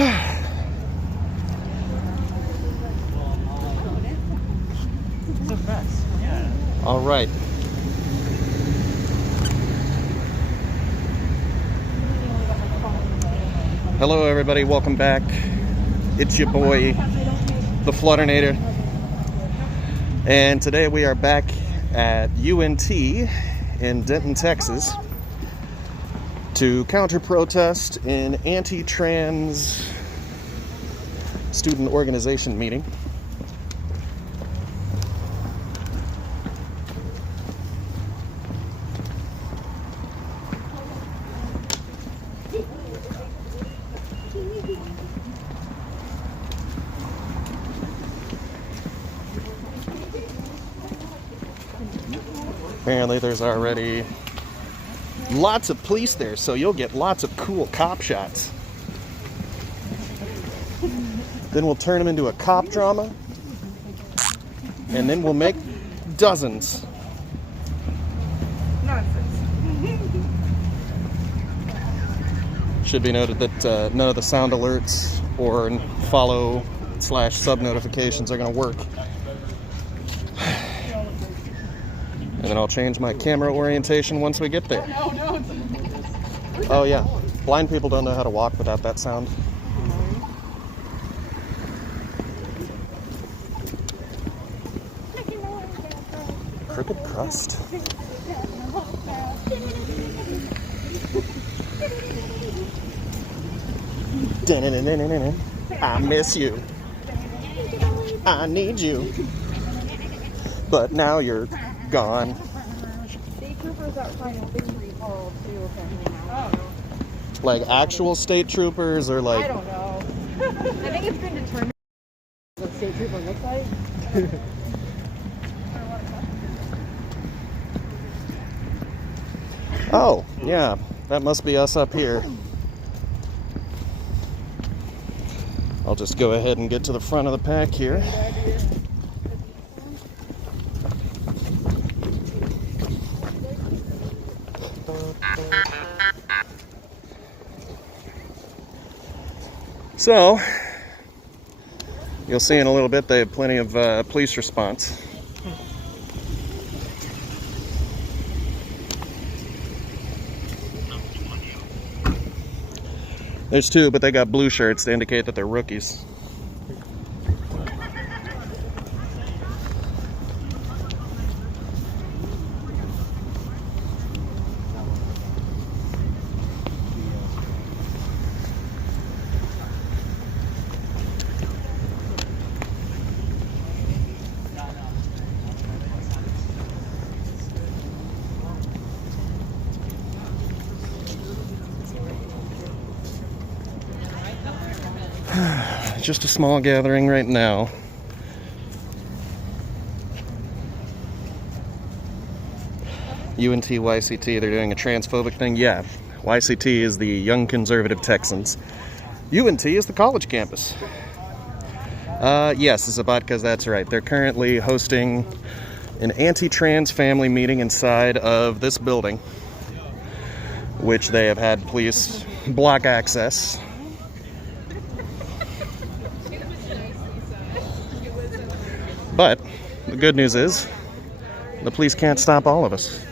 All right. Hello, everybody. Welcome back. It's your boy, the Flutternater. And today we are back at UNT in Denton, Texas to counter-protest an anti-trans student organization meeting. Apparently there's already lots of police there, so you'll get lots of cool cop shots. Then we'll turn them into a cop drama, and then we'll make dozens. Should be noted that none of the sound alerts or follow/sub notifications are going to work. And then I'll change my camera orientation once we get there. Oh yeah, blind people don't know how to walk without that sound. Crooked crust. I miss you. I need you. But now you're gone. State troopers are finding victory hall too. Like actual state troopers or like... I don't know. I think it's been determined what state trooper looks like. Oh, yeah. That must be us up here. I'll just go ahead and get to the front of the pack here. So, you'll see in a little bit they have plenty of police response. There's two, but they got blue shirts to indicate that they're rookies. Just a small gathering right now. UNT YCT, they're doing a transphobic thing? Yeah. YCT is the Young Conservative Texans. UNT is the college campus. Yes, Zabatkas, that's right. They're currently hosting an anti-trans family meeting inside of this building, which they have had police block access. But the good news is the police can't stop all of us.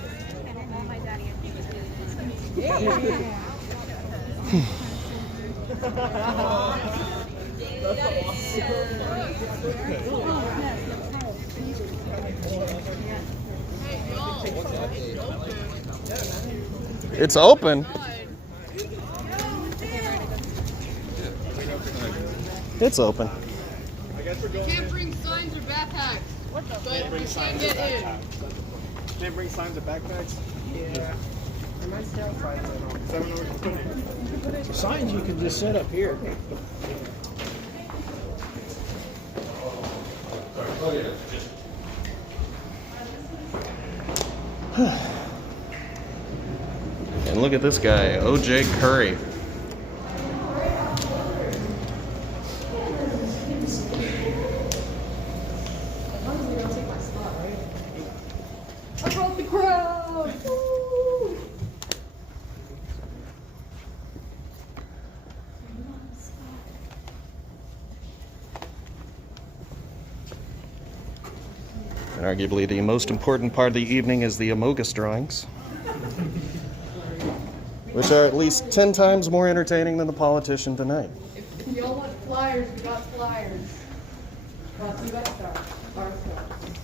It's open. It's open. Can't bring signs or backpacks. But you can get in. Can't bring signs or backpacks? Yeah. There might still signs signs you can just set up here. And look at this guy, OJ Curry. I brought the crowd! Woo! And arguably the most important part of the evening is the Amogus drawings, which are at least 10 times more entertaining than the politician tonight. If y'all want flyers, we got flyers. Well, you got stars. Our stars.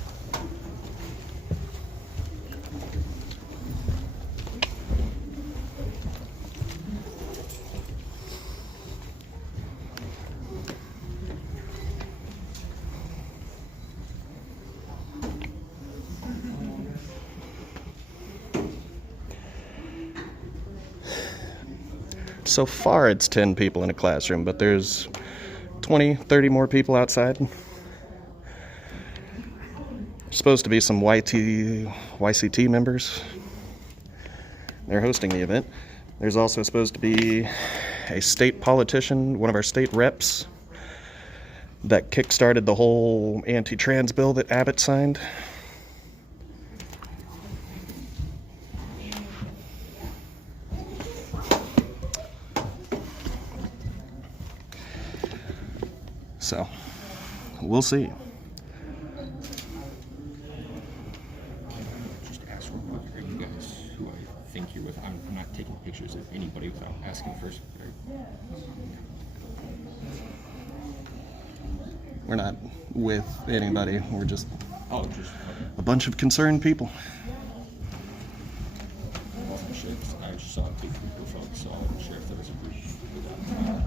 So far it's 10 people in a classroom, but there's 20, 30 more people outside. Supposed to be some YCT members. They're hosting the event. There's also supposed to be a state politician, one of our state reps, that kick-started the whole anti-trans bill that Abbott signed. So, we'll see. Just ask real quick, are you guys who I think you're with? I'm not taking pictures of anybody without asking first. We're not with anybody. We're just Just a bunch of concerned people. I wasn't sure 'cause I just saw a big group of folks, so I wasn't sure if there was a group without.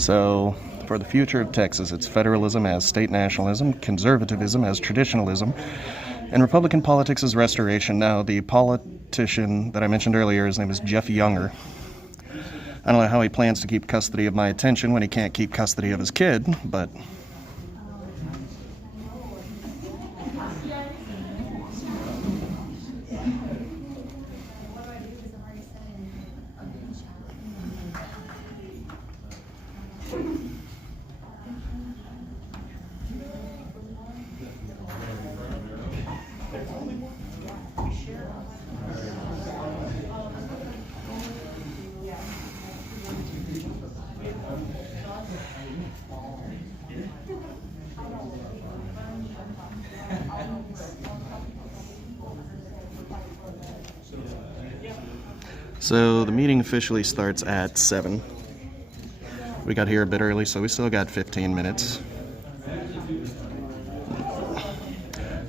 So, for the future of Texas, it's federalism as state nationalism, conservatism as traditionalism, and Republican politics as restoration. Now, the politician that I mentioned earlier, his name is Jeff Younger. I don't know how he plans to keep custody of my attention when he can't keep custody of his kid, but... So the meeting officially starts at 7. We got here a bit early, so we still got 15 minutes.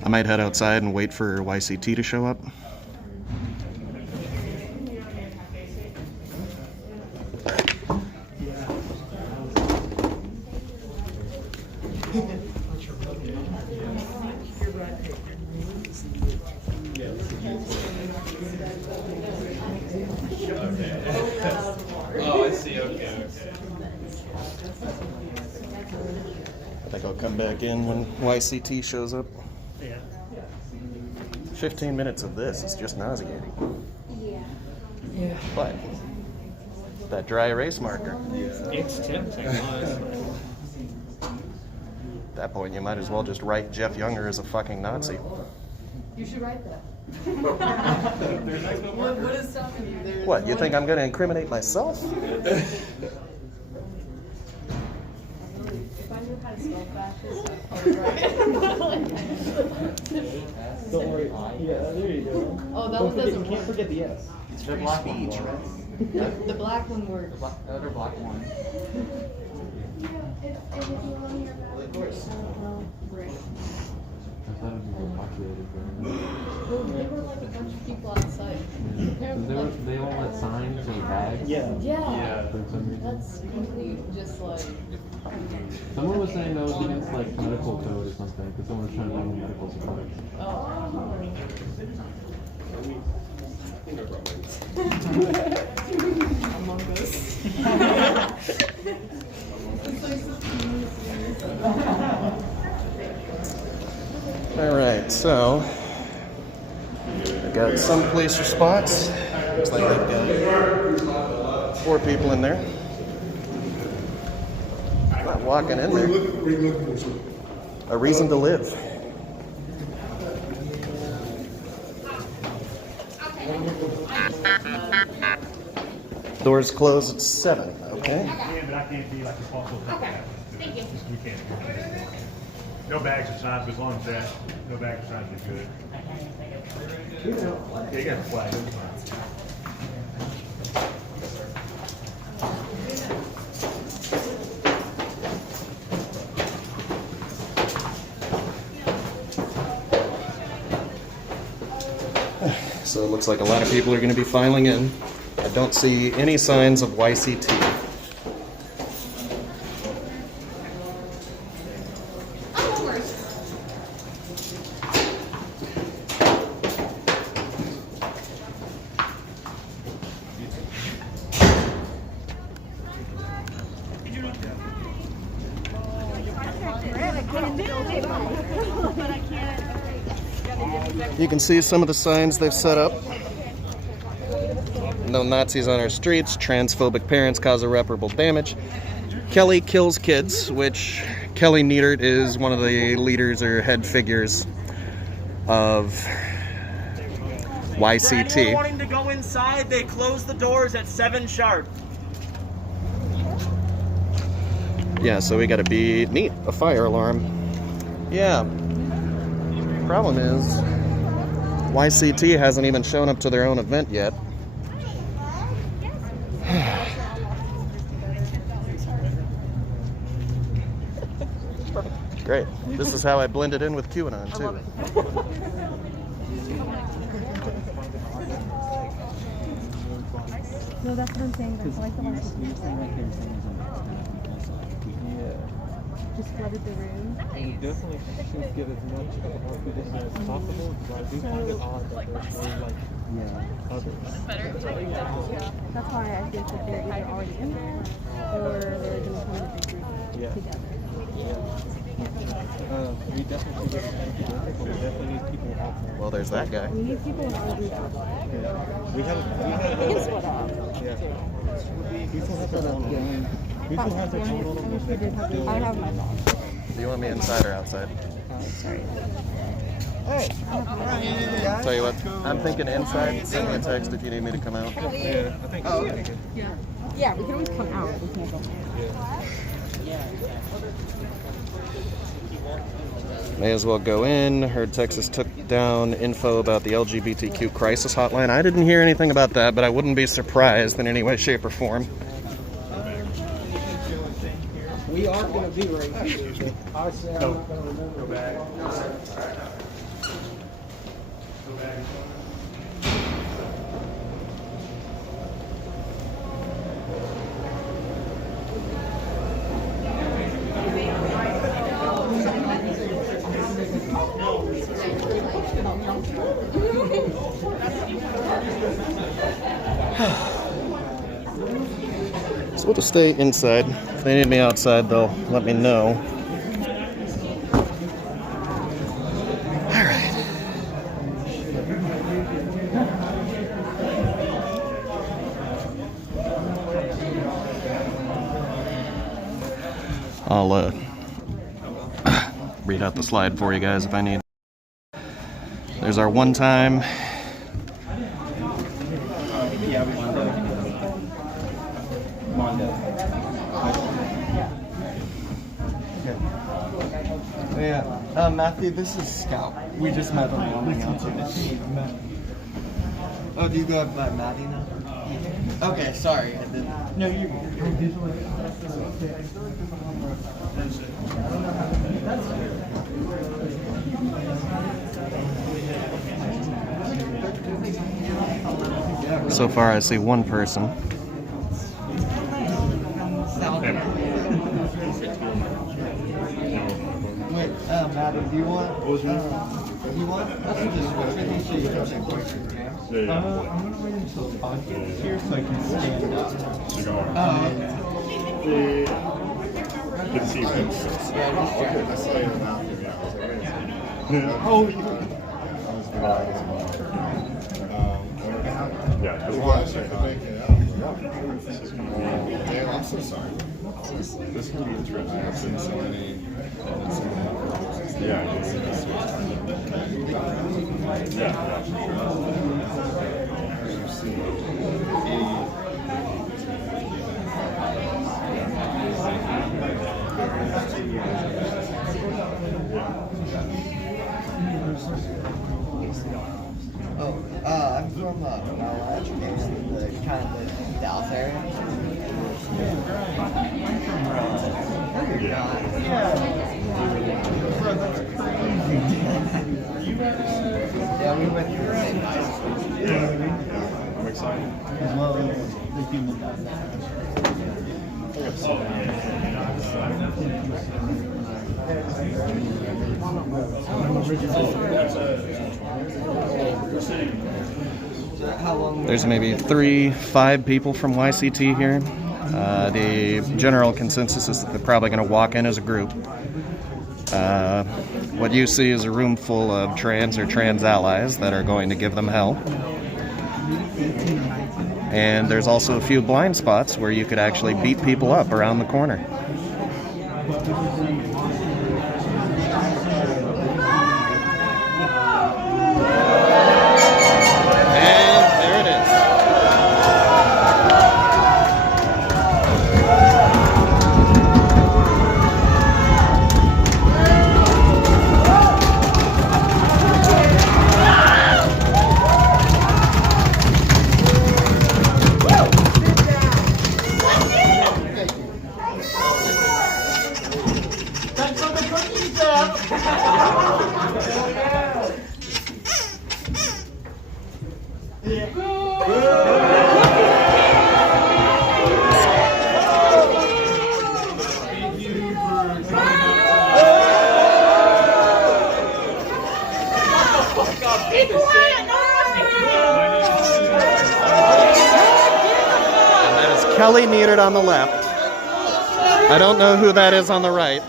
I might head outside and wait for YCT to show up. Oh, I see. Okay. I think I'll come back in when YCT shows up. Yeah. 15 minutes of this is just nauseating. Yeah. But that dry erase marker. It's tempting, honestly. At that point, you might as well just write Jeff Younger as a fucking Nazi. You should write that. There's no marker. What is stopping you? There's What, you one- think I'm going to incriminate myself? If I knew how to spell fascist, I'd probably write it. Don't worry. Yeah, there you go. Oh, that one doesn't You can't work. forget the S. It's the black one, right? The black one works. The other black one. Of course. Right. I thought it was more populated Well, there were like a bunch of people outside. Apparently, like, They all let signs and bags. Yeah. yeah, For some reason. that's complete just like. Someone was saying that was against like medical code or something, because someone was trying to bring in medical supplies. Oh. Among Us. Alright, so I got some police response. Looks like they've got 4 people in there. Not walking in there. What are you looking for, sir? a reason to live. Doors close at 7, okay? Yeah, but I can't be like a possible. Okay, thank you. We can't. No bags or signs, but as long as that, no bags or signs are good. Yeah, you got a flag. That's fine. So it looks like a lot of people are going to be filing in. I don't see any signs of YCT. You can see some of the signs they've set up. No Nazis on our streets. Transphobic parents cause irreparable damage. Kelly kills kids, which Kelly Neidert is one of the leaders or head figures of YCT. For anyone wanting to go inside, they close the doors at 7 sharp. Yeah, so we gotta be neat. A fire alarm. Yeah. Problem is, YCT hasn't even shown up to their own event yet. Great. This is how I blended in with QAnon, too. No, that's what I'm saying. That's like the last just flooded the room. We definitely should get as much of our position as possible, because I do find it odd that there's no, others. That's why I think that they're either already in there or they're going to come in a big group together. We definitely should get as many people in there, but we definitely need people out there. Well, there's that guy. We need people in all groups. We have Split up. people have their own. People have their own little movement. I have my phone. Do you want me inside or outside? Sorry. Tell you what, I'm thinking inside. Send me a text if you need me to come out. Yeah, I think it's Yeah, we can always come out. We can't go in. May as well go in. Heard Texas took down info about the LGBTQ crisis hotline. I didn't hear anything about that, but I wouldn't be surprised in any way, shape, or form. We are going to be right here. I say I'm not going to remember. Go back. So we'll just stay inside. If they need me outside, they'll let me know. Alright. I'll read out the slide for you guys if I need. There's our one time. Yeah. Matthew, this is Scout. We just met on the outside. Oh, do you go by Maddie now? Okay, sorry. I didn't. No, you. So far, I see one person. Wait, Maddie, do you want? Do you want us to just switch with you so you can take pictures? Yeah, yeah. I'm gonna wait until Todd gets here so I can stand up. Cigar. Good to see you. Okay, I saw your mouth. Yeah, I was like, wait a second. Oh, Yeah, as long as I can make it out. Yeah, I'm so sorry. This is going to be interesting. I've seen so many. Oh, I'm from Mount Education, the kind of the Dallas area. Yeah, we went through the same high school. Yeah, I'm excited. As well as the human How long? There's maybe 5 people from YCT here. The general consensus is that they're probably going to walk in as a group. What you see is a room full of trans or trans allies that are going to give them hell. And there's also a few blind spots where you could actually beat people up around the corner. And there it is. Kelly Needed on the left. I don't know who that is on the right.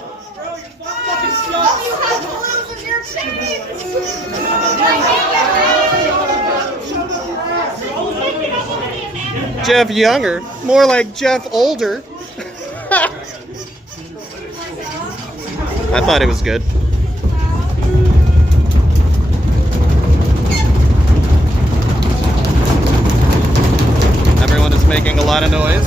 Jeff Younger, more like Jeff Older. I thought it was good. Everyone is making a lot of noise.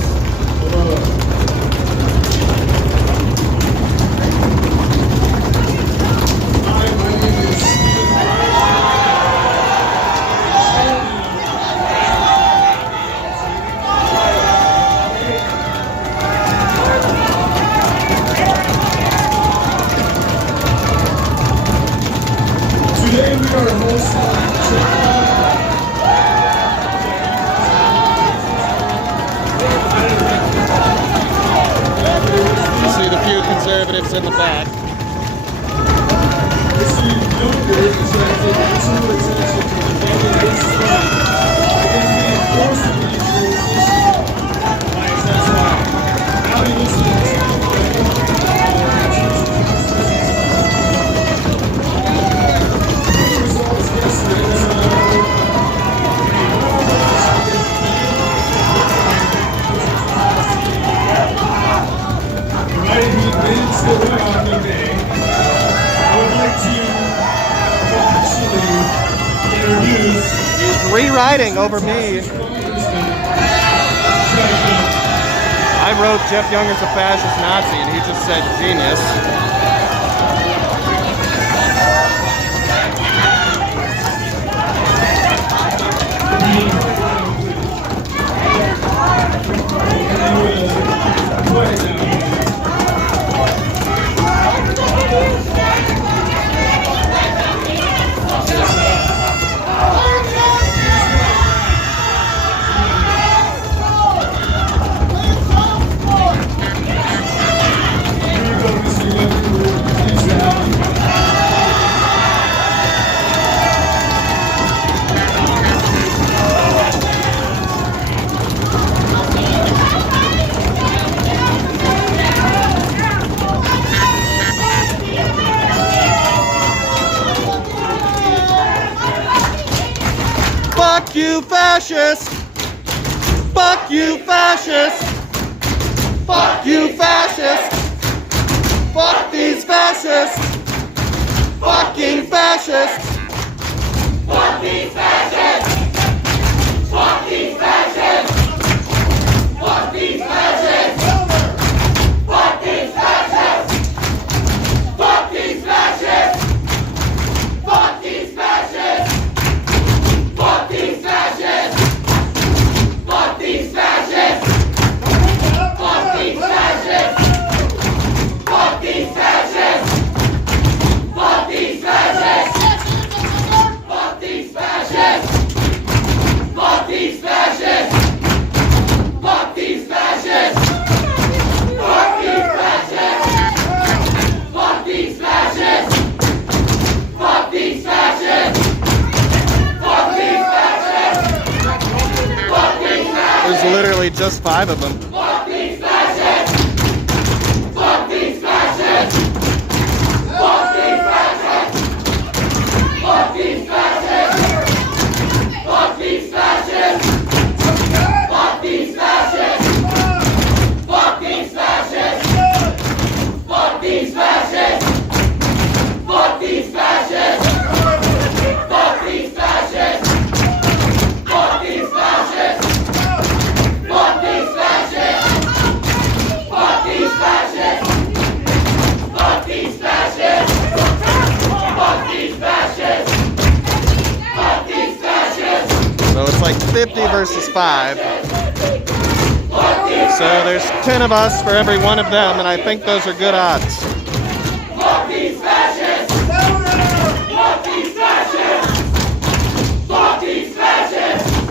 Today we are hosting You see the few conservatives in the back. He's rewriting over me. I wrote Jeff Younger's a fascist Nazi and he just said genius. Fuck you, fascist! Fuck you, fascist! Fuck you, fascist! Fuck these fascists! Fucking fascists! Fuck these fascists! Fuck these fascists! Fuck these fascists! Fuck these fascists! Fuck these fascists! Fuck these fascists! Fuck these fascists! Fuck these fascists! Fuck these fascists! Fuck these fascists! Fuck these fascists! Fuck these fascists! Fuck these fascists! Fuck these fascists! Fuck these fascists! Fuck these fascists! Fuck these fascists! Fuck these fascists! Fuck these fascists! There's literally just 5 of them. Fuck these fascists! Fuck these fascists! Fuck these fascists! Fuck these fascists! Fuck these fascists! Fuck these fascists! Fuck these fascists! Fuck these fascists! Fuck these fascists! Fuck these fascists! Fuck these fascists! Fuck these fascists! Fuck these fascists! Fuck these fascists! Fuck these fascists! Fuck these fascists! So it's like 50 versus 5. Fuck these So there's 10 of us for every one of them, and I think those are good odds. Fuck these fascists! Fuck these fascists! Fuck these fascists!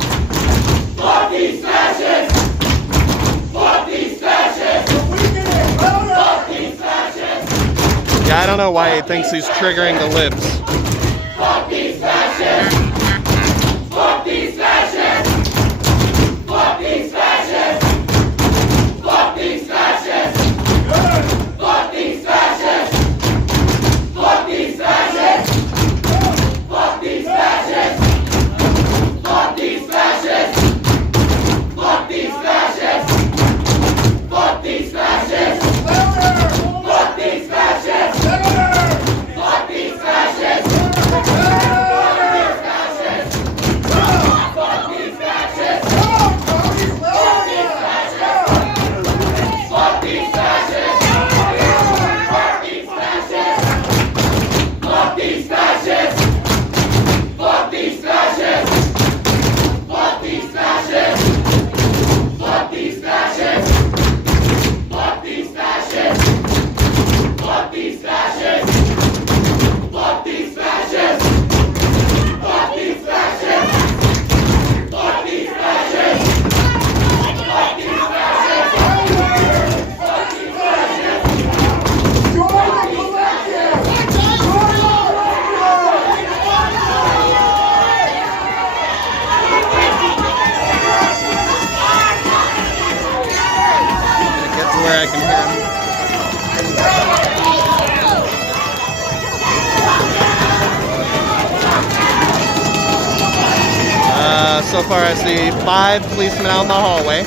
Fuck these fascists! Fuck these fascists! Fuck these fascists! Yeah, I don't know why he thinks he's triggering the libs. Fuck these fascists! Fuck these fascists! Fuck these fascists! Fuck these fascists! Fuck these fascists! Fuck these fascists! Fuck these fascists! Fuck these fascists! Fuck these fascists! Fuck these fascists! Fuck these fascists! Fuck these fascists! Where I can hear him. So far I see 5 policemen out in the hallway.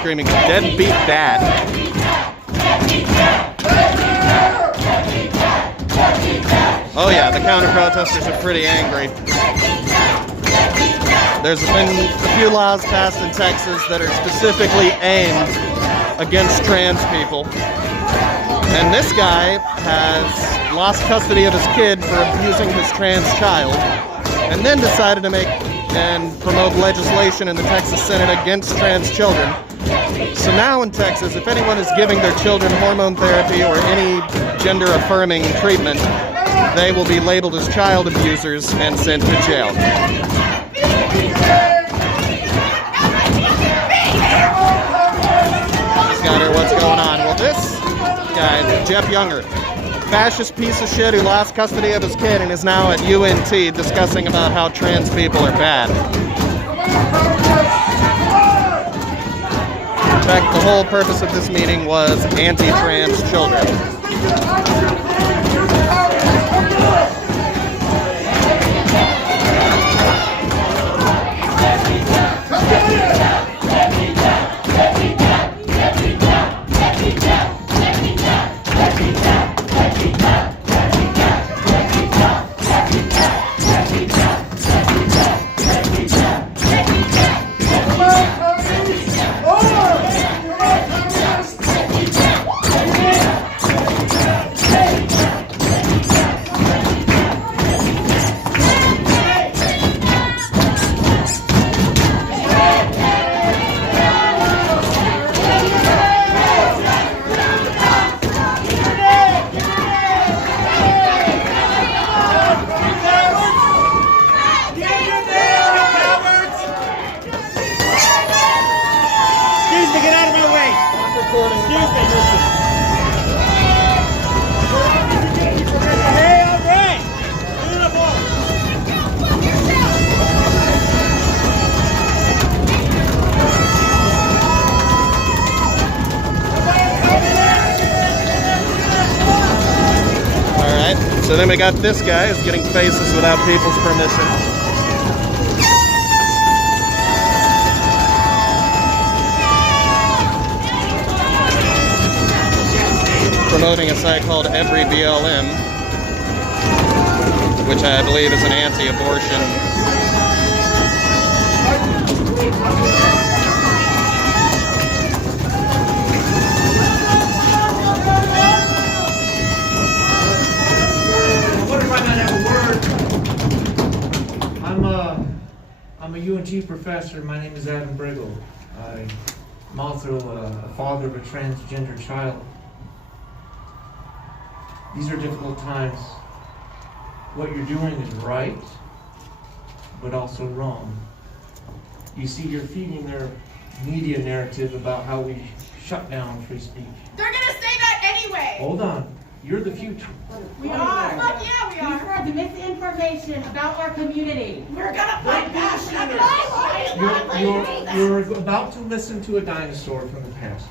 Screaming deadbeat dad. Oh yeah, the counter-protesters are pretty angry. There's been a few laws passed in Texas that are specifically aimed against trans people. And this guy has lost custody of his kid for abusing his trans child, and then decided to make and promote legislation in the Texas Senate against trans children. So now in Texas, if anyone is giving their children hormone therapy or any gender-affirming treatment, they will be labeled as child abusers and sent to jail. Flutternater, what's going on? Well, this guy, Jeff Younger, fascist piece of shit who lost custody of his kid and is now at UNT discussing about how trans people are bad. In fact, the whole purpose of this meeting was anti-trans children. So then we got this guy who's getting faces without people's permission. Promoting a site called Every BLM, which I believe is an anti-abortion. I'm a UNT professor. My name is Adam Briggle. I'm also a father of a transgender child. These are difficult times. What you're doing is right, but also wrong. You see, you're feeding their media narrative about how we shut down free speech. They're gonna say that anyway. Hold on. You're the future. We are. Fuck yeah, we are. You spread the misinformation about our community. We're gonna fight back. You're about to listen to a dinosaur from the past.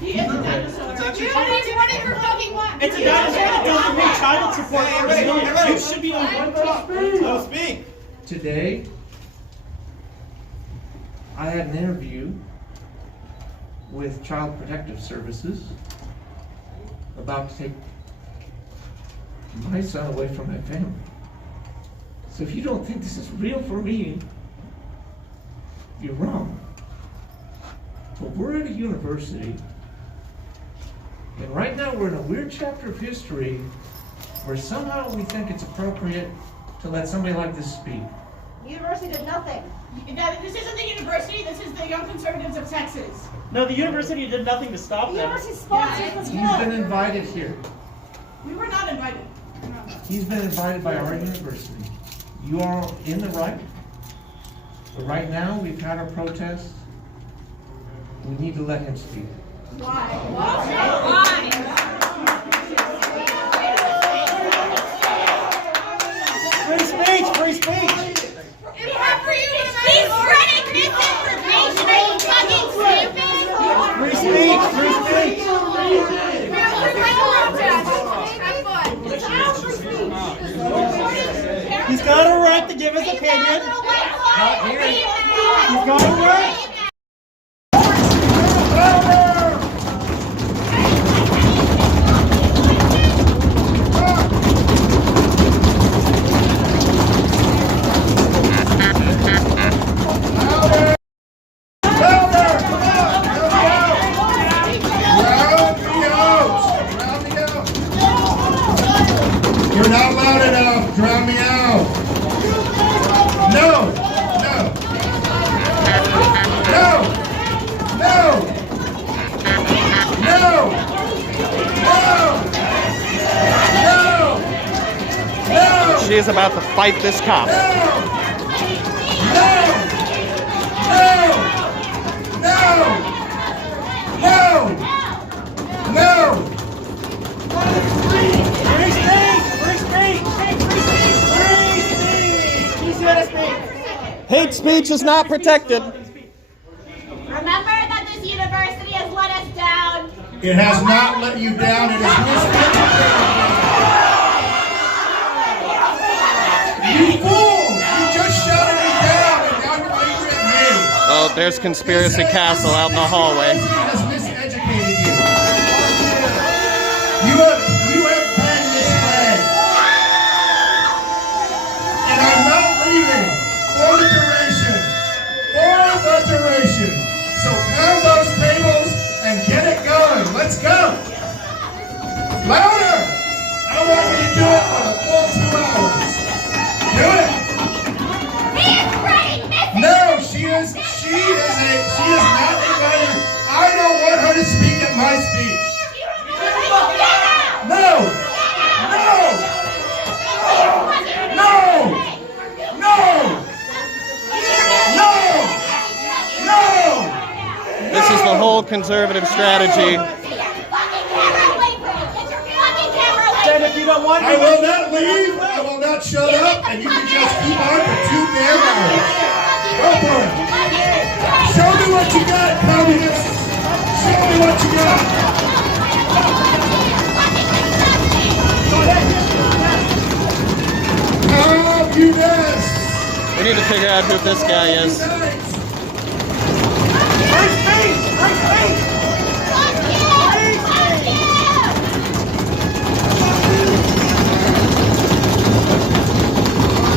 He is a dinosaur. You don't even want it for fucking what? It's a dinosaur that doesn't need child support. You should be on one top. Speak. Today, I had an interview with Child Protective Services about to take my son away from my family. So if you don't think this is real for me, you're wrong. But we're at a university, and right now we're in a weird chapter of history where somehow we think it's appropriate to let somebody like this speak. The university did nothing. This isn't the university, this is the Young Conservatives of Texas. No, the university did nothing to stop The them. university sponsors this He's been invited here. We were not invited. He's been invited by our university. You are in the right. But right now, we've had our protest. We need to let him speak. Why? Free speech, free speech. It's not for you to say. He's spreading misinformation. Are you fucking stupid? Free speech, free speech. He's got a right to give his opinion. Not here. He's got a right. You're not loud enough. Drown me out. No. No. No. No. No. No. No. She is about to fight this cop. No. No. No. No. No. Hate speech is not protected. Remember that this university has let us down. It has not let you down. It has miseducated you. You fools! You just shouted me down, and now you're angry at me. Oh, there's Conspiracy Castle out in the hallway. Has miseducated you. You have been misled. And I'm not leaving for the duration. For the duration. So pound those tables and get it going. Let's go. Louder. I want you to do it for the full 2 hours. Do it. No, she is not invited. I don't want her to speak at my speech. No! No! No! No! No! No! This is the whole conservative strategy. I will not leave, I will not shut up, and you can just keep on for 2 damn hours. Go for it. Show me what you got, communists. Show me what you got. Communists. We need to figure out who this guy is.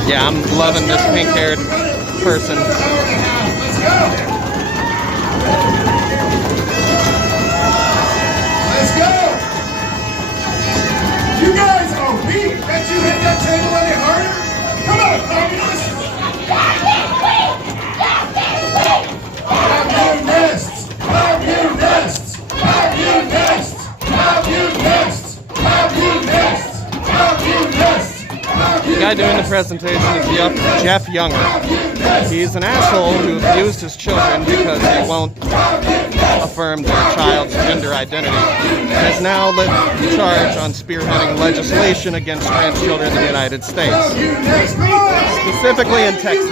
Yeah, I'm loving this pink-haired person. Let's go. Let's go. You guys are weak. Can't you hit that table any harder? Come on, communists. Communists. Communists. Communists. Communists. Communists. Communists. The guy doing the presentation is Jeff Younger. He's an asshole who abused his children because he won't affirm their child's gender identity, and is now led charge on spearheading legislation against trans children in the United States, specifically in Texas.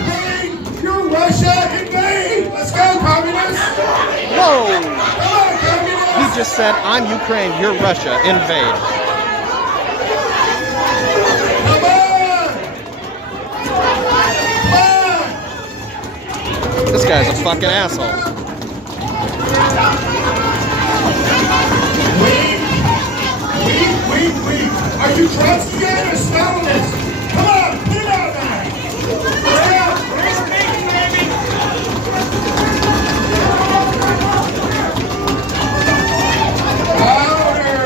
You're Russia, invade! Let's go, communists! Whoa! He just said, I'm Ukraine, you're Russia, invade. This guy's a fucking asshole. Weak. Are you Trotsky or Stalinist? Come on, put it out there. Let's go. Louder.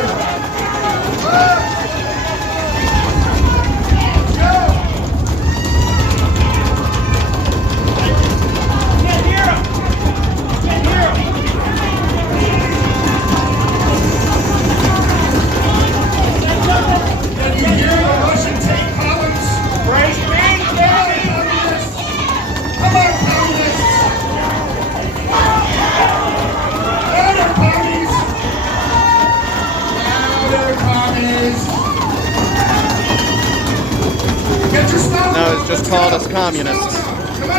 No, it's just called us communists. Come on!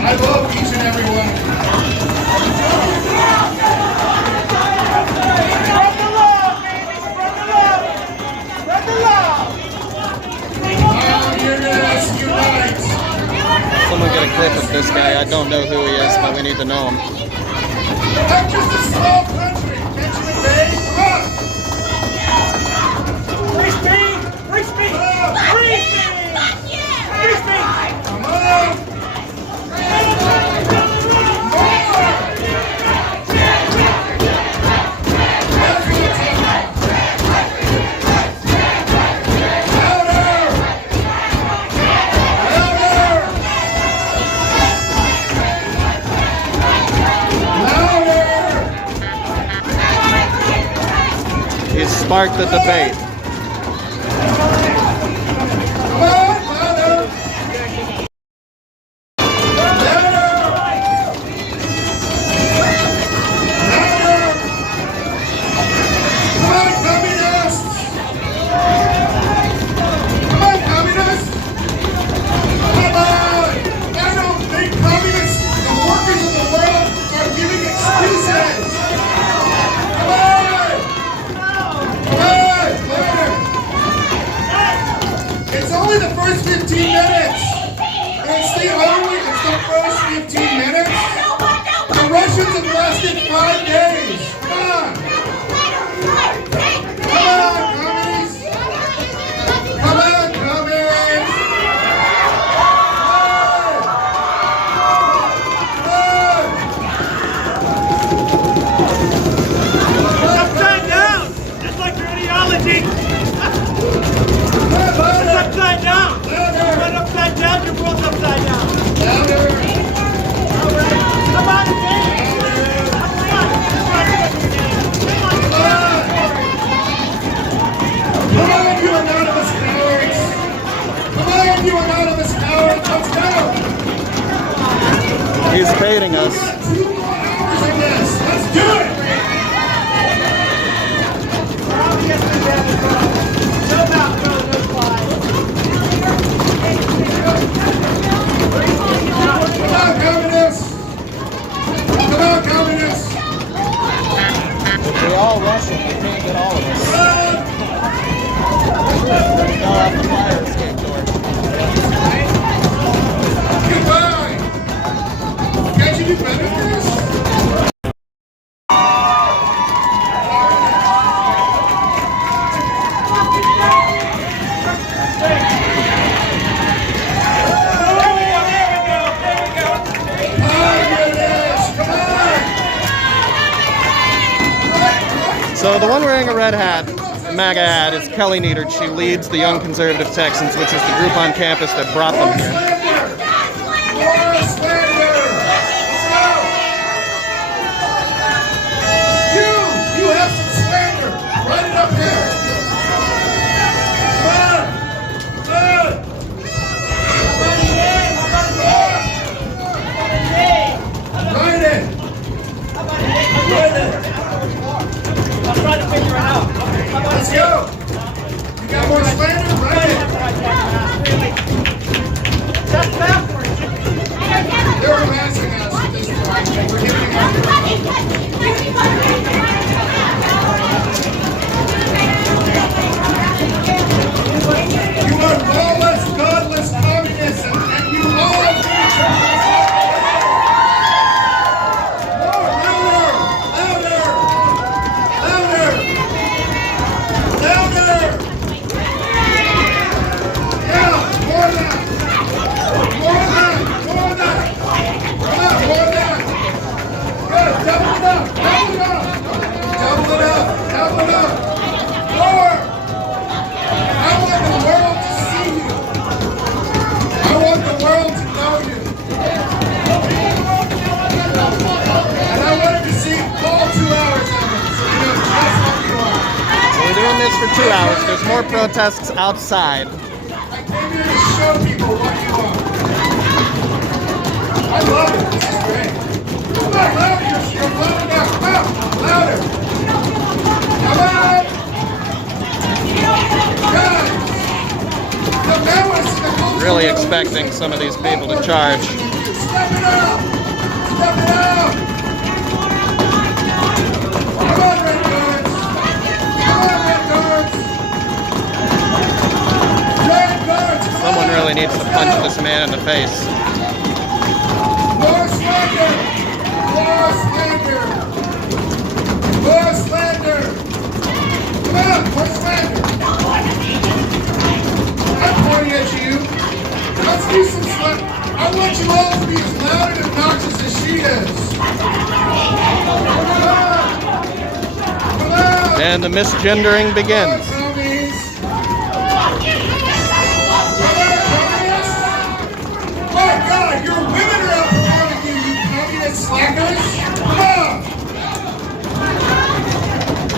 I love each and every one of you. Communists unite! Someone get a clip of this guy. I don't know who he is, but we need to know him. I'm just a small country. Can't you invade? Come on! Free speech! Free speech! Free speech! Free speech! Come on! He sparked the debate. rushing. They can't get all of us. Fell out the fire escape door. Goodbye! Can't you do better than this? So the one wearing a red hat, MAGA hat, is Kelly Needard. She leads the Young Conservative Texans, which is the group on campus that brought them here. You have some slander. Write it up here. Write it. I'm trying to figure it out. Let's go. You got more slander? Write it. That's backwards. They're harassing us at this point. We're giving them. You are lawless, godless communists, and you all For 2 hours. There's more protests outside. I came here to show people what you are. I love it. This is great. Come on, louder. You're loud enough. Come on, louder. Come on. Guys. Really expecting some of these people to charge. Step it up. Step it up. Come on, Red Guards. Come on, Red Guards. Red Guards. Someone really needs to punch this man in the face. More slander. More slander. More slander. Come on, more slander. I'm pointing at you. Let's do some slander. I want you all to be as loud and obnoxious as she is. Come on. And the misgendering begins. My God, your women are out promoting you, you communist slackers. Come on.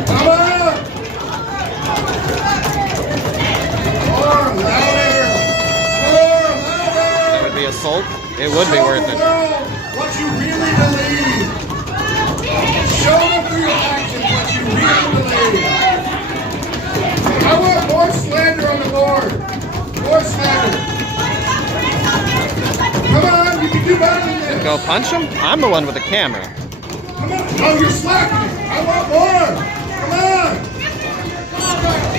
Come on. More louder. More louder. That would be assault. It would be worth it. What you really believe. Show them through your actions what you really believe. I want more slander on the board. More slander. Come on, you can do better than this. Go punch him? I'm the one with the camera. Come on. Oh, you're slacking. I want more. Come on.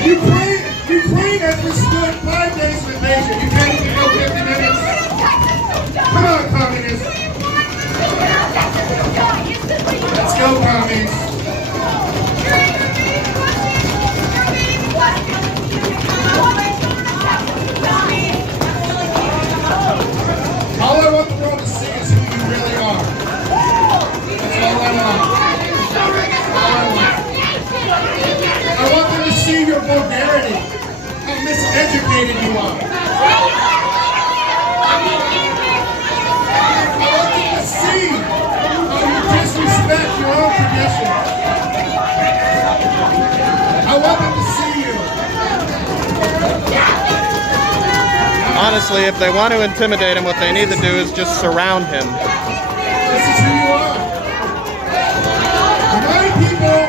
Ukraine has withstood 5 days of invasion. You can't even go 50 minutes. Come on, communists. Let's go, commies. All I want the world to see is who you really are. That's all I want. I want them to see your vulgarity, how miseducated you are. I want them to see how you disrespect your own tradition. I want them to see you. Honestly, if they want to intimidate him, what they need to do is just surround him. This is who you are. My people.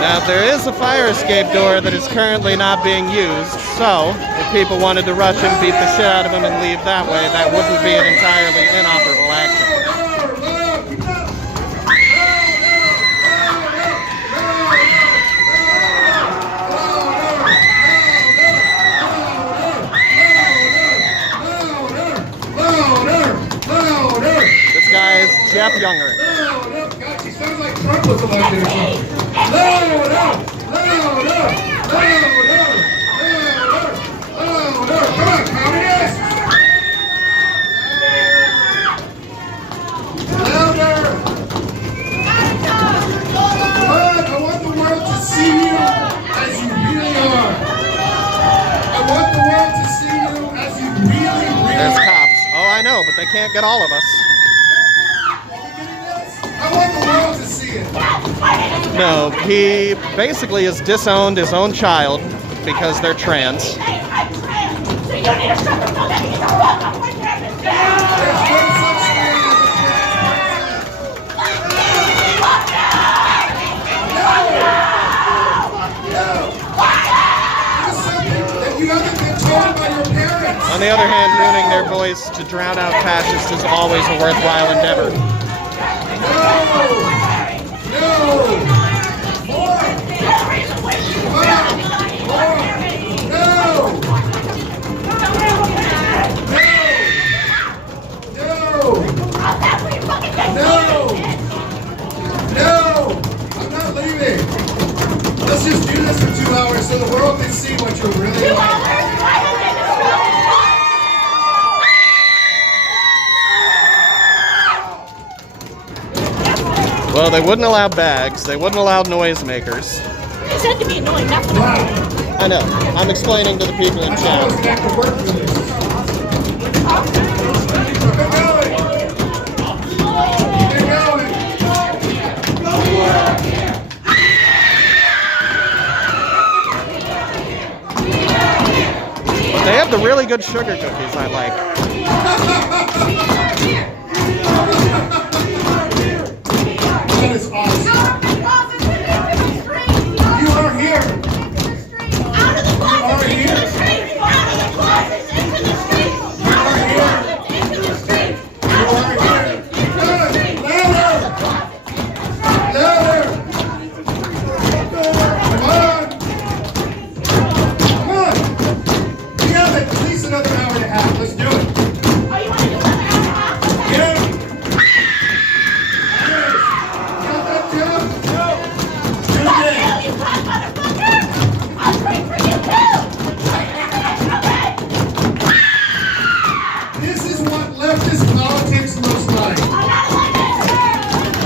Now, there is a fire escape door that is currently not being used, so if people wanted to rush him, beat the shit out of him, and leave that way, that wouldn't be an entirely inoperable action. Younger. No, God, she sounds like Trump was elected or something. No. Come on, communists! Louder! I want the world to see you as you really are. I want the world to see you as you really There's are. cops. Oh, I know, but they can't get all of us. I want the world to see it. No, he basically has disowned his own child because they're trans. On the other hand, ruining their voice to drown out fascists is always a worthwhile endeavor. I'm not leaving. Let's just do this for 2 hours so the world can see what you're really like. Well, they wouldn't allow bags. They wouldn't allow noisemakers. You said to be annoying, that's what I know. I'm explaining to the people in chat. They have the really good sugar cookies I like. That is awesome. You are here. Out of the closets, You are into here. the streets! Out of the closets, into the streets! Out of the closets, into the streets! Out of the closets, into the streets! Louder! Come on! We have at least another hour and a half. Let's do it. Oh, you want to do another hour and a half? Yeah. Got that, Jim? Do Fuck it. you, you fat motherfucker! I'll scream for you too! This is what leftist politics looks like.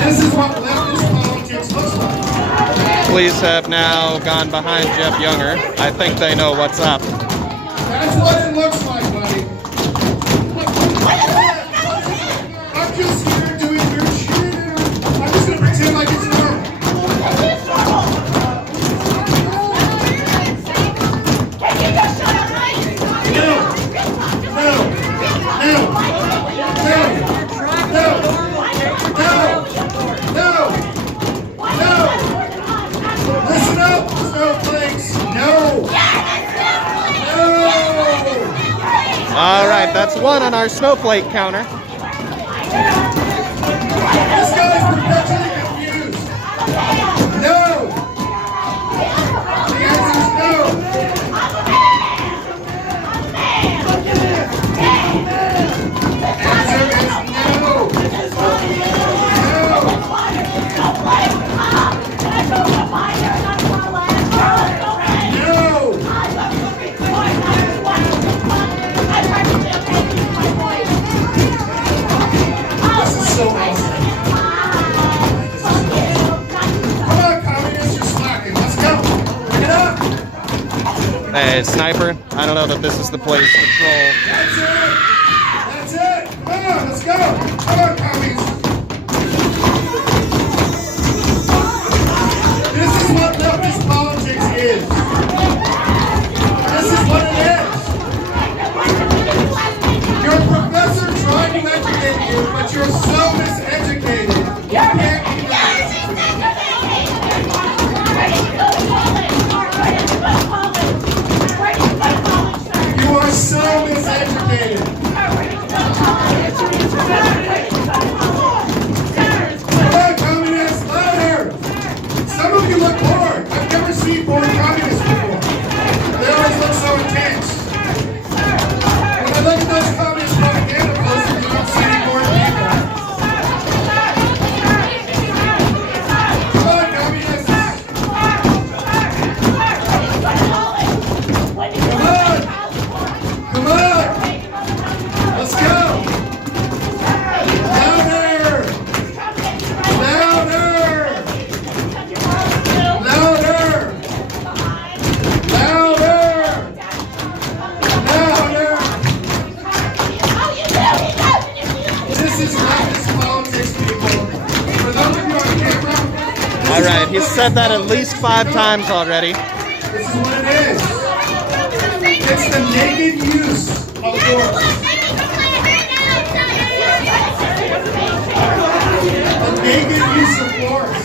This is what leftist politics looks like. Police have now gone behind Jeff Younger. I think they know what's up. That's what it looks like, buddy. I'm just here doing weird shit. I'm just gonna pretend like it's normal. Can you just shut up, right? No. Listen up, snowflakes. No. All right, that's one on our snowflake counter. This guy's perpetually confused. No. The answer is no. Answer is This is so awesome. Come on, communists, you're slacking. Let's go. Bring it up. Hey, sniper, I don't know that this is the place to troll. That's it. Come on, let's go. Come on, commies. This is what leftist politics is. This is what it is. Your professor tried to educate you, but you're so miseducated. You can't keep up. You are so miseducated. All right, he's said that at least 5 times already. This is what it is. It's the naked use of force. The naked use of force.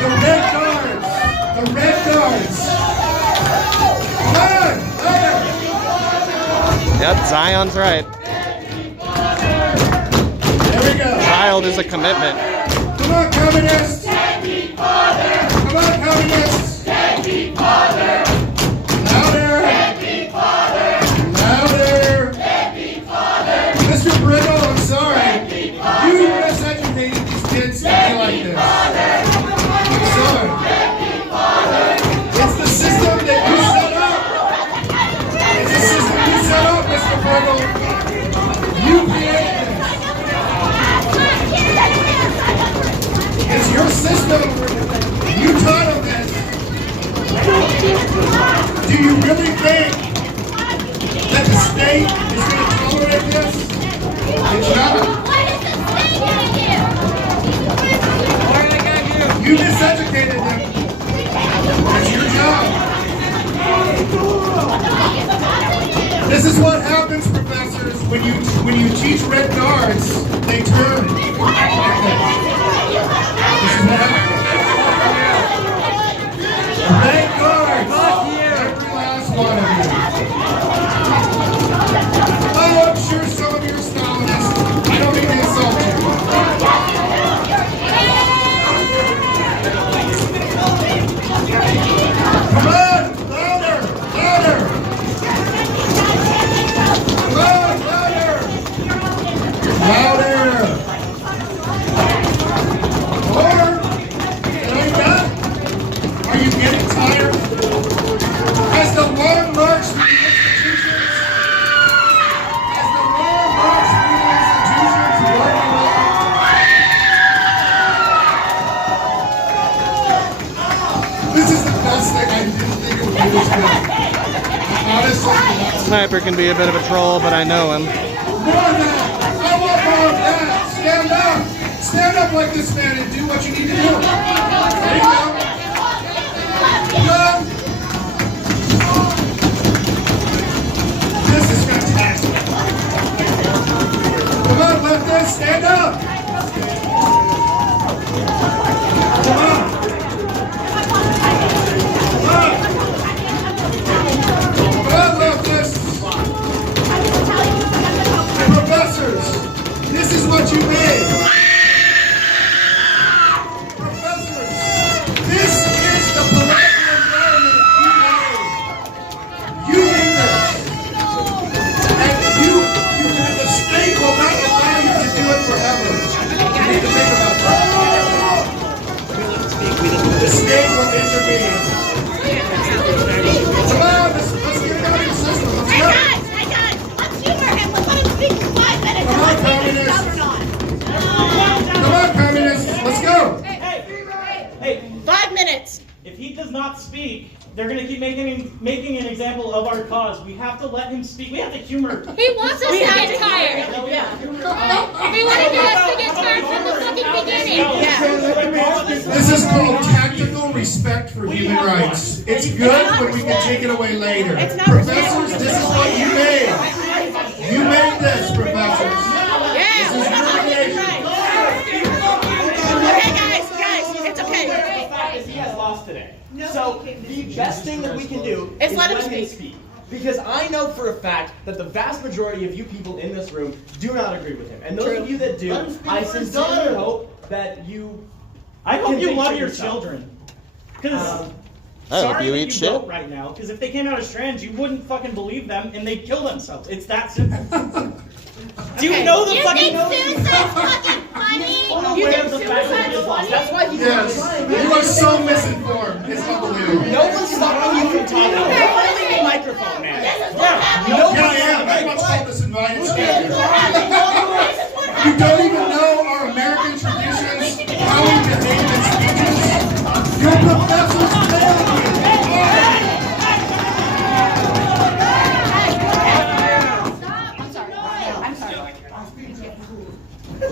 The red guards. The red guards. Come on, louder. Yep, Zion's right. There we go. Child is a commitment. Come on, communists. Come on, communists. Louder. Louder. Mr. Brittle, I'm sorry. You miseducated these kids to be like this. I'm sorry. It's the system that you set up. It's the system you set up, Mr. Brittle. You created it. It's your system. You taught them this. Do you really think that the state is going to tolerate this? It's not. You miseducated them. It's your job. This is what happens, professors, when you teach red guards, they turn. This is what happens. Red guards, every last one of you. Oh, I'm sure some of you are Stalinists. I don't mean to insult you. Come on, louder, louder. Come on, louder. Louder. Or, are you done? Are you getting tired? Has the long march through the institutions? Has the long march through the institutions worn you out? This is the best thing. I didn't think it would be this good. Honestly, Sniper can be a bit of a troll, but I know him. more of that. I want more of that. Stand up. Stand up like this man and do what you need to do. There you go. Good. This is fantastic. Come on, leftists, stand up. Come on. Come on. Come on, leftists. Professors, this is what you made. Professors, this is the political environment you made. You made this. And the state will not allow you to do it forever. You need to think about that. The state will intervene. Come on, let's get it out of your system. Let's go. Let's humor him. Let's let him speak for 5 minutes. Come on, communists. Come on, communists. Let's go. Hey, 5 minutes. if he does not speak, they're gonna keep making an example of our cause. We have to let him speak. We have to humor. He wants us to get tired. He wanted us to get tired from the fucking beginning. This is called tactical respect for human rights. It's good, but we can take it away later. Professors, this is what you made. You made this, professors. This is your creation. Okay, guys, it's okay. The fact is, he has lost today. So the best thing that we can do Is let him him speak. Because I know for a fact that the vast majority of you people in this room do not agree with him. And those of you that do, I sincerely hope that you I hope you convict love your yourself. children. Because I hope sorry you that eat you shit. don't right now. Because if they came out as trans, you wouldn't fucking believe them, and they'd kill themselves. It's that simple. Do you know the You fucking? think suicide's fucking funny? You think suicide's funny? That's why he's Yes, trying. you are so misinformed. It's unbelievable. No one's stopping you from talking. Holding a microphone, man. Yeah, I am. That's what's called this invited speaker. You don't even know our American traditions, how we behave in speeches. Your professors failed you.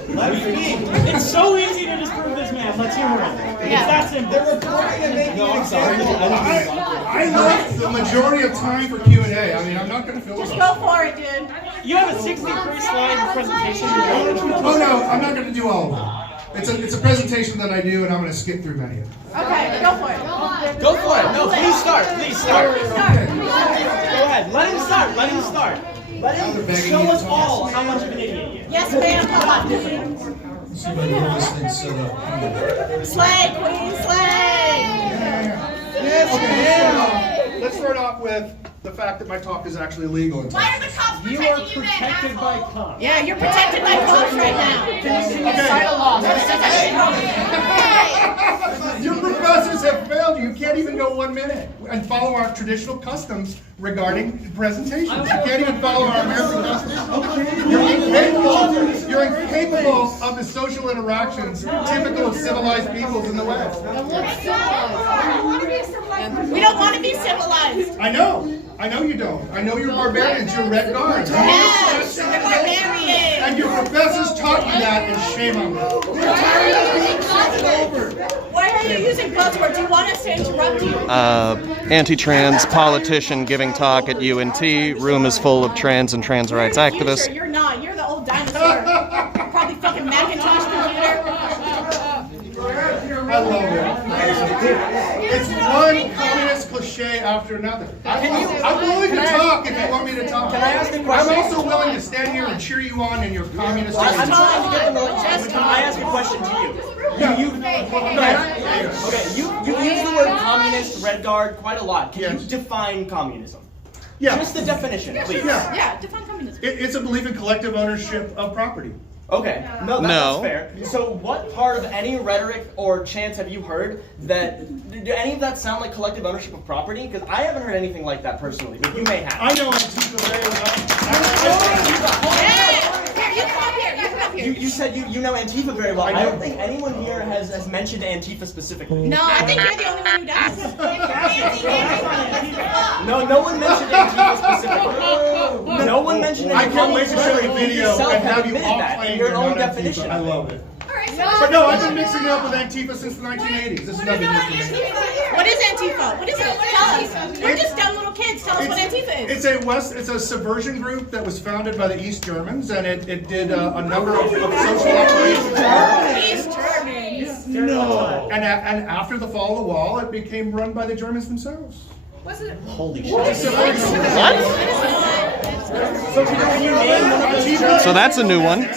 Let him be. It's so easy to disprove this man. Let's humor him. It's that simple. They're recording and making No, I'm sorry. I left the majority of time for Q&A. I mean, I'm not going to fill it Just up. go for it, dude. You have a 63-slide presentation. Oh no, I'm not going to do all of them. It's a presentation that I do, and I'm going to skip through many of them. Okay, go for it. Go for it. No, please start. Please start. Start. Go ahead. Let him start. Let him start. Let him show us all how much of an idiot he is. Yes, ma'am. Come on. Let's see if I can get this thing set up. Slay, queen, slay. Okay, let's start off with the fact that my talk is actually legal. In Why are the cops You protecting are you, then, protected by asshole? cops. Yeah, you're protected by cops right now. Your professors have failed you. You can't even go 1 minute and follow our traditional customs regarding presentations. You can't even follow our American customs. You're incapable of the social interactions typical of civilized peoples in the West. We don't want to be civilized. I know you don't. I know you're barbarians. You're red guards. Yes, you're barbarians. And your professors taught you that, and shame on them. Why are you using buzzwords? You want us to interrupt you? Anti-trans politician giving talk at UNT. Room is full of trans and trans rights activists. You're not. You're the old dinosaur. Probably fucking Macintosh computer. I love it. It's one communist cliche after another. I'm willing to talk if you want me to talk. Can I ask a question? I'm also willing to stand here and cheer you on in your communist. I'm trying to get them. Can I ask a question to you? You use the word communist, red guard, quite a lot. Can you define communism? Yeah. Just the definition, please. Yeah, define communism. It's a belief in collective ownership of property. Okay, no, No. that's fair. So what part of any rhetoric or chants have you heard that, do any of that sound like collective ownership of property? Because I haven't heard anything like that personally, but you may have. I know Antifa very Here, you come up here. You come up here. You said you know Antifa very well. I don't think anyone here has mentioned Antifa specifically. No, I think you're the only one who does. No one mentioned Antifa specifically. No one mentioned Antifa. I can't wait to show you a video yourself and have you admitted all that in claim your you're own not definition. Antifa. I love it. Alright, But no, I've been mixing it up with Antifa since the 1980s. This is nothing new for me. What is Antifa? What is it? Tell us. We're just dumb little kids. Tell us what Antifa is. It's a subversion group that was founded by the East Germans, and it did a number of social operations. East Germans. No. And after the fall of the wall, it became run by the Germans themselves. What's it? Holy shit. What? So can you name one of those? So that's a new one.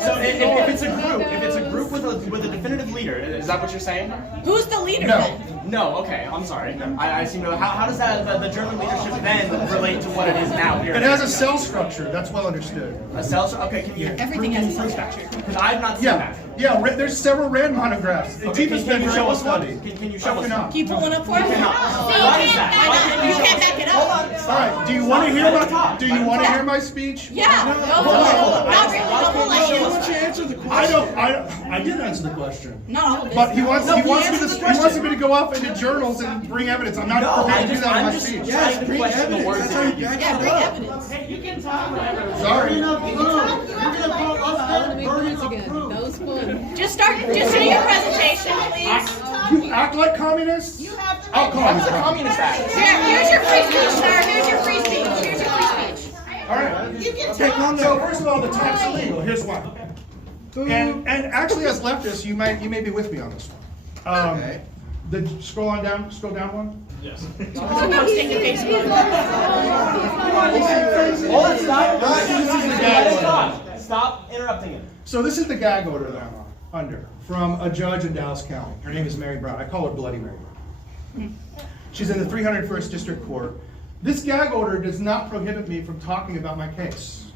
So if it's a group with a definitive leader, is that what you're saying? Who's the leader No. then? No. Okay. I'm sorry. I seem to. How does that the German leadership then relate to what it is now? Here. It has a cell structure. That's well understood. A cell. Okay. Can you? Everything has a cell structure. Because I've not seen that. Yeah. There's several Rand monographs. Okay, Antifa's can been you very show well us one? studied. Can you show us one? Can you pull one up for us? Why is that? Why not? You can't back it up. All right. Do you want to hear my? Do you want to hear my speech? Yeah. Go for it. Not really. Go for like you. I did answer the question. No. But he wants me to go off into journals and bring evidence. I'm not prepared to do that in my speech. Yes, bring evidence. That's how you get Yeah, bring evidence. Hey, you can talk whatever. Sorry. Just do your presentation, please. You act like communists? I'll call What's you the Communist Act? Here's your free speech, sir. Here's your free speech. Here's your free speech. All right. So first of all, the talk's illegal. Here's why. And actually, as leftists, you may be with me on this one. Okay. Scroll down one. Yes. Posting to Facebook. Hold on, stop interrupting him. So this is the gag order that I'm under from a judge in Dallas County. Her name is Mary Brown. I call her Bloody Mary Brown. She's in the 301st District Court. This gag order does not prohibit me from talking about my case,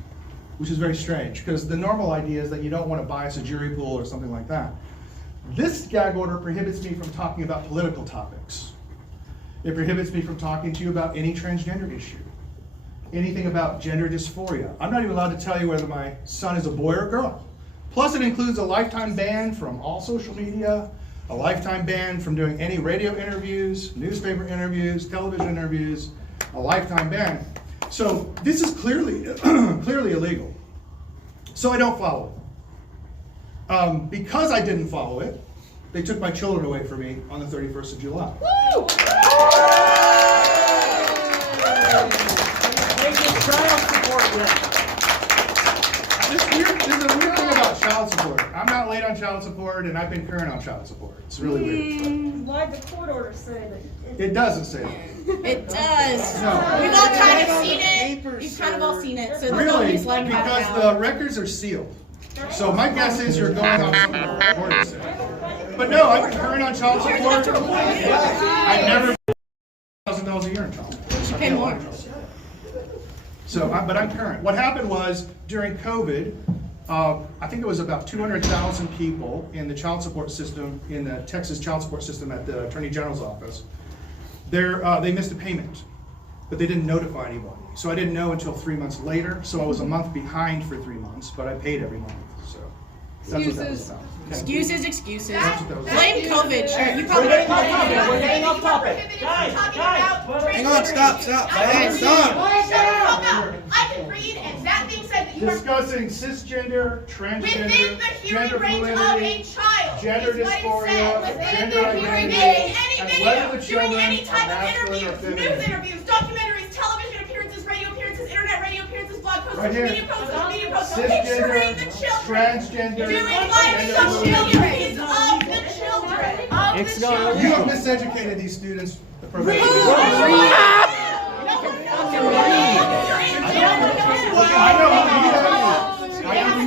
which is very strange because the normal idea is that you don't want to bias a jury pool or something like that. This gag order prohibits me from talking about political topics. It prohibits me from talking to you about any transgender issue, anything about gender dysphoria. I'm not even allowed to tell you whether my son is a boy or a girl. Plus, it includes a lifetime ban from all social media, a lifetime ban from doing any radio interviews, newspaper interviews, television interviews, a lifetime ban. So this is clearly illegal. So I don't follow it. Because I didn't follow it, they took my children away from me on the 31st of July. Woo! Child support yet. There's a weird thing about child support. I'm not late on child support, and I've been current on child support. It's really weird. Why'd the court order say that? It doesn't say that. It does. No. We've all kind of seen it. We've kind of all seen it. So Really? just let Because the records are sealed. So my guess is you're going on something the court has said. But no, I'm current on child support. I've never paid $1,000 a year in child support. You pay more. So, but I'm current. What happened was during COVID, I think it was about 200,000 people in the child support system, in the Texas child support system at the Attorney General's office. They missed a payment, but they didn't notify anybody. So I didn't know until 3 months later. So I was a month behind for 3 months, but I paid every month. So that's what that was about. Excuses. Blame COVID. Sure, you We're probably getting off topic. We're getting off topic. Hang on, stop. Stop. Guys. I can read, and that thing said that you are Discussing cisgender, within transgender, the hearing gender range of a fluidity, child. gender is what it dysphoria, said. Within gender the hearing identity, range, any and video, whether the doing children any are type of masculine or interviews, feminine. news interviews, documentaries, television appearances, radio appearances, internet radio appearances, blog posts, Right here. media posts, Cisgender, picturing the children, transgender, doing live gender documentaries fluidity. of the children, of the children. You have miseducated these students.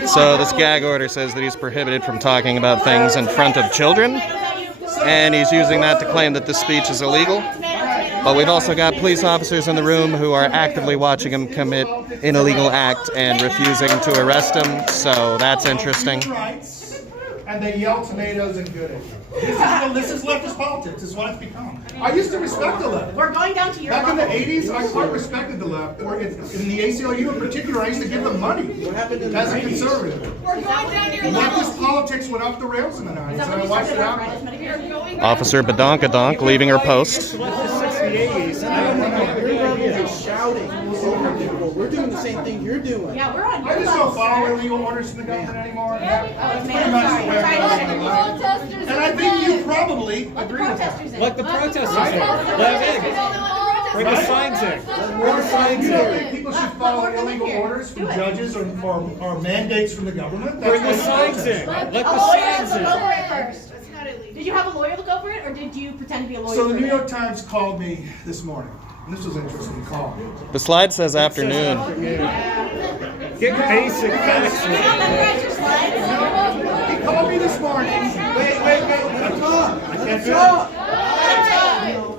So this gag order says that he's prohibited from talking about things in front of children, and he's using that to claim that this speech is illegal. But we've also got police officers in the room who are actively watching him commit an illegal act and refusing to arrest him, so that's interesting. And they yell tomatoes and good. This is leftist politics. This is what it's become. I used to respect the left. We're going down to your Back in the 80s, I quite respected the left. Or in the ACLU in particular, I used to give them money as a conservative. We're going down to your level. Leftist politics went off the rails in the 90s, and I watched it happen. Officer Badonkadonk leaving her post. Shouting over people. We're doing the same thing you're doing. Yeah, we're on. I just don't follow illegal orders from the government anymore. That's pretty much the way I feel. And I think you probably agree with that. Let the protesters in. Let them in. Bring the signs in. Bring the signs You don't in. think people should follow illegal orders from judges or mandates from the government? Bring the That's signs in. Let the A lawyer signs look in. over it first. Did you have a lawyer look over it, or did you pretend to be a lawyer? So the for New it? York Times called me this morning. And this was an interesting call. The slide says afternoon. Get basic facts You don't memorize your slides? He called me this morning. Wait. Let him talk. I can't do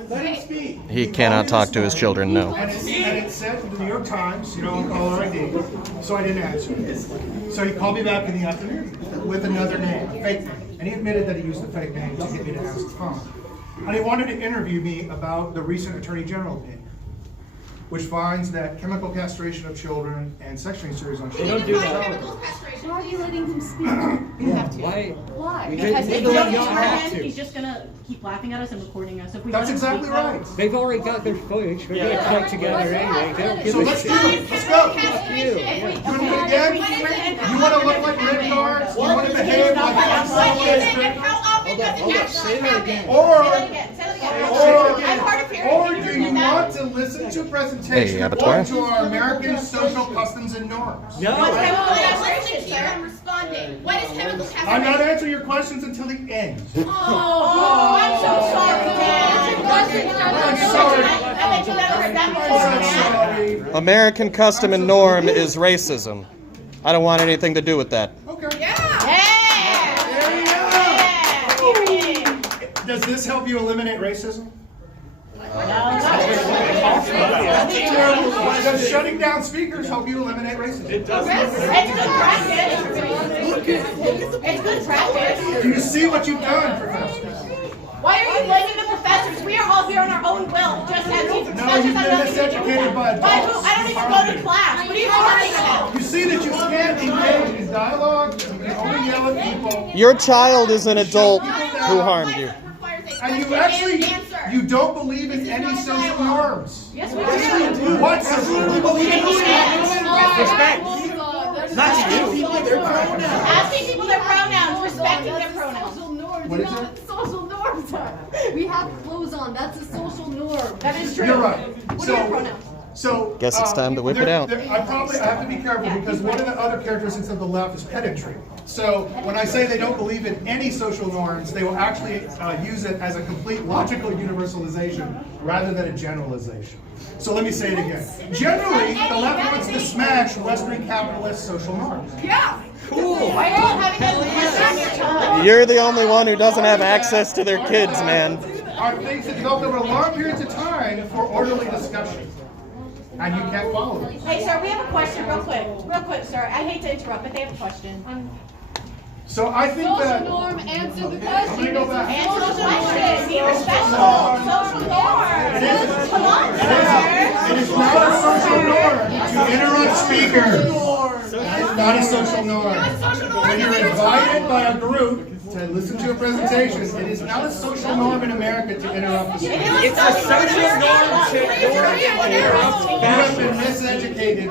it. Let him speak. He cannot talk to his children, no. And it said in the New York Times, you know, caller ID, so I didn't answer. So he called me back in the afternoon with another name, a fake name. And he admitted that he used a fake name to get me to answer the phone. And he wanted to interview me about the recent Attorney General opinion, which finds that chemical castration of children and sexual series on children. Don't do that. Why are you letting him speak? You have to. Why? Why? Because if They you don't don't have turn to. him, he's just gonna keep laughing at us and recording us. If we That's let him exactly speak, right. They've already got their footage. They're gonna cut together anyway. They don't give So a let's do shit. it. Let's go. You. You want to do it again? You want to look like red guards? You want to behave like And unsolicited? how often does it actually Say that happen? again. Say that Or again. Say that again. I'm hard of hearing. Or do you want to listen to a presentation Hey, Abattoir. according to our American social customs and norms? No. I'm listening to you and responding. What is chemical castration? I'm not answering your questions until the end. Oh, I'm so sorry, Dad. I'm sorry. I bet you never heard that before, I'm Dad. sorry. American custom and norm is racism. I don't want anything to do with that. Okay. Yeah. Does this help you eliminate racism? Does shutting down speakers help you eliminate racism? It's good practice. It's good practice. Do you see what you've done, Professor? Why are you blaming the professors? We are all here on our own will, just as you. No, you've been miseducated by adults. I don't even go to class. What are you talking about? You see that you can't engage in dialogue, you can only yell at people. Your child is an adult who harmed you. And you actually, you don't believe in any social norms. Yes, we do. What social Respect. Not you. People their pronouns. Asking people their pronouns. What is not it? what social norms are. We have clothes on. That's a social norm. That is true. You're right. What are your pronouns? So Guess it's time to whip it out. I have to be careful because one of the other characteristics of the left is pedantry. So when I say they don't believe in any social norms, they will actually use it as a complete logical universalization rather than a generalization. So let me say it again. Generally, the left wants to smash Western capitalist social norms. Yeah. Cool. Why are you having that on your tongue? You're the only one who doesn't have access to their kids, man. Are things that developed over long periods of time for orderly discussion. And you can't follow it. Hey, sir, we have a question real quick. Real quick, sir. I hate to interrupt, but they have a question. So I think Social that... norm, answer the I'm question. going to go back. Answer the question. Be respectful. Social norms. Come on, sir. It is not a social norm to interrupt speakers. That is not a social norm. When you're invited by a group to listen to a presentation, it is not a social norm in America to interrupt the speaker. It's a social norm to interrupt. You have been miseducated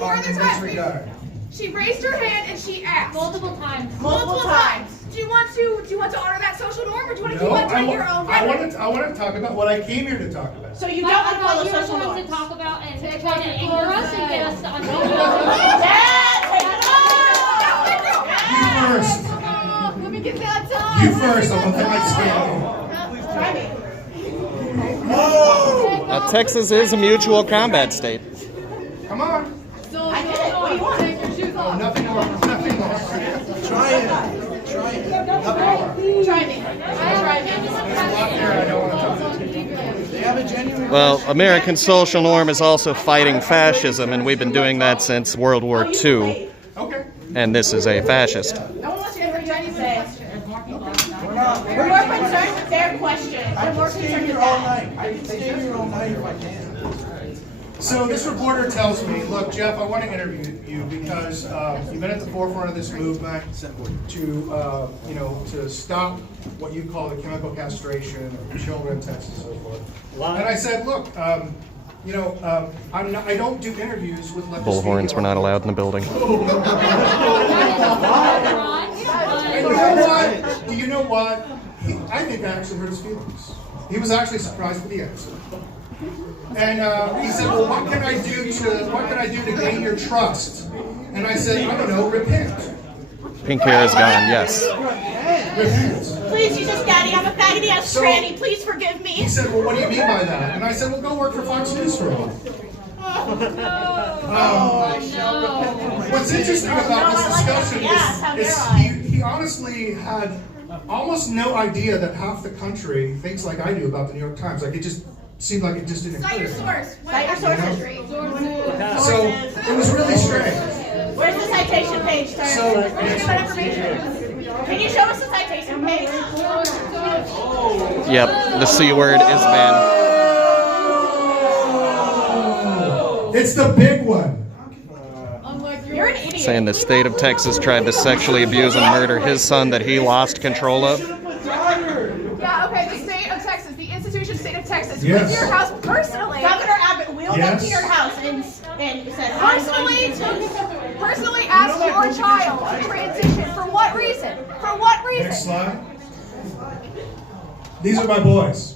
by disregard. She raised her hand and she asked. Multiple times. Multiple times. Do you want to honor that social norm, or do you want to No, keep on doing your own I rhetoric? want to talk about what I came here to talk about. So you don't want to follow social norms. to talk about and try to ignore us and get us to You first. Let me get that time. You first. I want to my scale. Texas is a mutual combat state. Come on. I did it. What do you want? Take your shoes off. Nothing more. Nothing more. Try it. Try it. Try me. They have a genuine. Well, American social norm is also fighting fascism, and we've been doing that since World War II. Okay. And this is a fascist. No one wants to hear what you have to say. We're more concerned with their question. We're more concerned with that. I can stay here all night if I can. So this reporter tells me, look, Jeff, I want to interview you because you've been at the forefront of this movement to, to stop what you call the chemical castration of children, Texas, and so forth. And I said, look, I don't do interviews with leftist Bullhorns were not allowed in the building. Do you know what? I think I actually hurt his feelings. He was actually surprised with the answer. And he said, well, what can I do to gain your trust? And I said, I don't know, repent. Pink hair is gone, yes. Repent. Please, Jesus Daddy, I'm a faggoty ass tranny. Please forgive me. He said, well, what do you mean by that? And I said, well, go work for Fox News for a while. What's interesting about this discussion is he honestly had almost no idea that half the country thinks like I do about the New York Times. Like, it just seemed like it just didn't Cite your occur. source. Cite your sources. So it was really strange. Where's the citation page, sir? So- Where's that information? Can you show us the citation page? Yep, the C word is banned. It's the big one. You're an idiot. Saying the state of Texas tried to sexually abuse and murder his son that he lost control of. Yeah, okay, the state of Texas, the institution state of Texas, Yes. went to your house personally. Governor Abbott wheeled Yes. up to your house and said, Personally asked your child to transition. For what reason? For what reason? Next slide. These are my boys.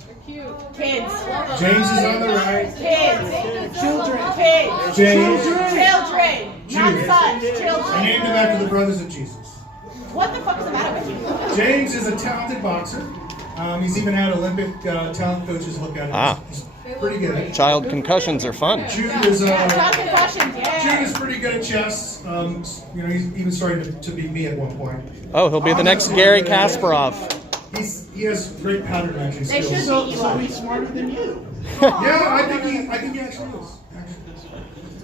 Kids. James is on the right. Kids. Children. Kids. James. Children. Not Judas. sons. I Children. named him after the brothers of Jesus. What the fuck is the matter with you? James is a talented boxer. He's even had Olympic talent coaches look at him. Ah. He's pretty good. Child concussions are fun. Jude is Child concussions, yeah. Jude is pretty good at chess. He's even started to beat me at one point. Oh, he'll be the next Gary Kasparov. He has great pattern matching They skills. should beat you up. He's smarter than you. Yeah, I think he actually is.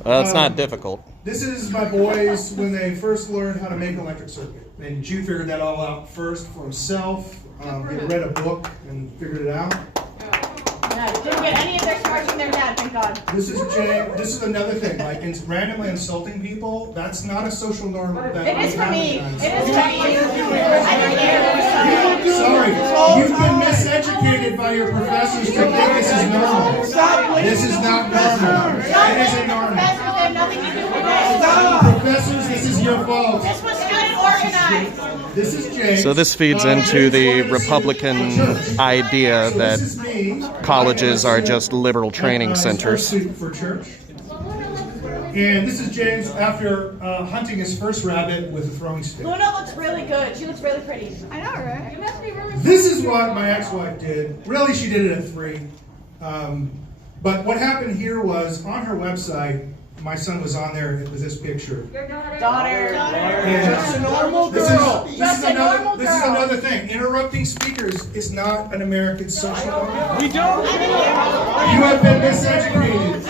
Well, it's not difficult. This is my boys when they first learned how to make an electric circuit. And Jude figured that all out first for himself. He read a book and figured it out. No, didn't get any of their smarts from their dad, thank God. This is James. This is another thing. Like randomly insulting people. That's not a social norm. That It is we for have me. in the It United is for me. I don't care. States. Sorry, you've been miseducated by your professors to think this is normal. This is not normal. It isn't normal. Professors have nothing to do with this. Professors, this is your fault. This was student organized. This is James. So this feeds into the Republican idea that This is me. colleges are just liberal training centers. For church. And this is James after hunting his first rabbit with a throwing stick. Luna looks really good. She looks really pretty. I know, right? You must be really This is what my ex-wife did. Really, she did it at 3. But what happened here was on her website, my son was on there with this picture. Your daughter. And Just a normal this girl. is Just a normal This is girl. another thing. Interrupting speakers is not an American social norm. We don't. You have been miseducated.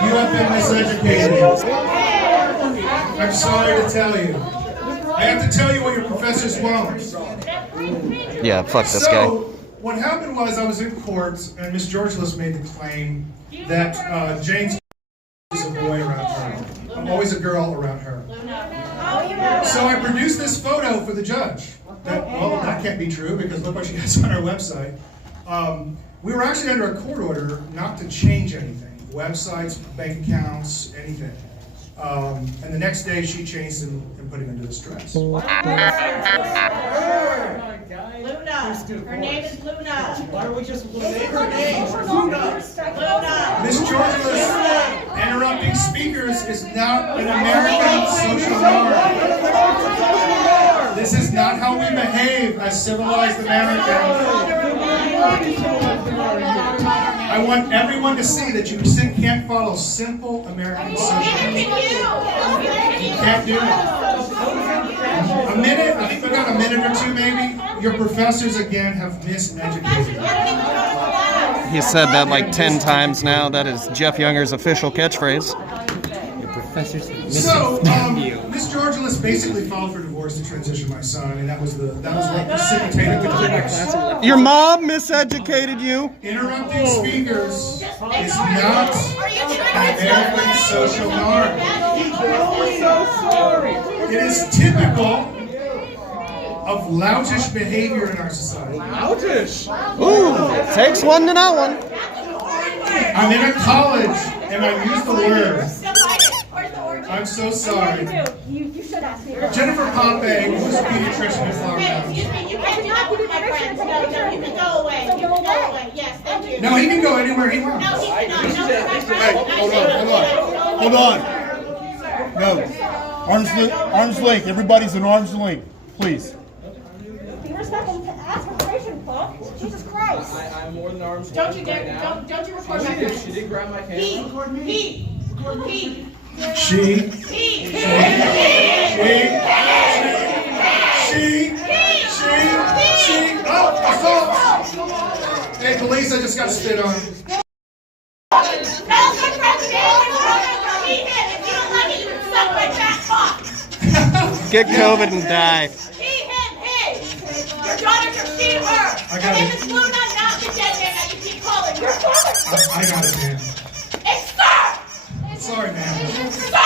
You have been miseducated. I'm sorry to tell you. I have to tell you what your professors won't. Yeah, fuck this So, guy. what happened was I was in court, and Miss Georgelis made the claim that James is a boy around her. I'm always a girl around her. So I produced this photo for the judge. That can't be true because look what she has on her website. We were actually under a court order not to change anything. Websites, bank accounts, anything. And the next day she changed them and put it under this dress. Luna. Her name is Luna. Why are we just Her name is Luna. Miss Georgelis, interrupting speakers is not an American social norm. This is not how we behave as civilized Americans. I want everyone to see that you can't follow simple American social norms. You can't do it. A minute, I think we got a minute or two maybe. Your professors again have miseducated you. He said that like 10 times now. That is Jeff Younger's official catchphrase. Your professors. So, Miss Georgelis basically filed for divorce to transition my son. I mean, that was what precipitated the divorce. Your mom miseducated you? Interrupting speakers is not an American social norm. It is typical of loutish behavior in our society. Loutish? Ooh, takes one to know one. I'm in a college and I use the word. I'm so sorry. You should ask me. Jennifer Pompey, who's a pediatrician at Flutternater. Excuse me, you can't do that with my friends. No, you can go away. You can go away. Yes, thank you. No, he can go anywhere he wants. No, he cannot. No, Hold on. No. Arm's length. Everybody's an arm's length. Please. Be respectful to ask information, folks. Jesus Christ. I'm more than arms. Don't you dare! Don't you record my friends. She did grab my camera. He. She. Oh, assault! Hey, police, I just got spit on. Get COVID and die. Your daughters are she, her. I got Her name it. is Luna, not the dead man that you keep calling. Your father. I got it, man. It's sir. Sorry, man. Sir.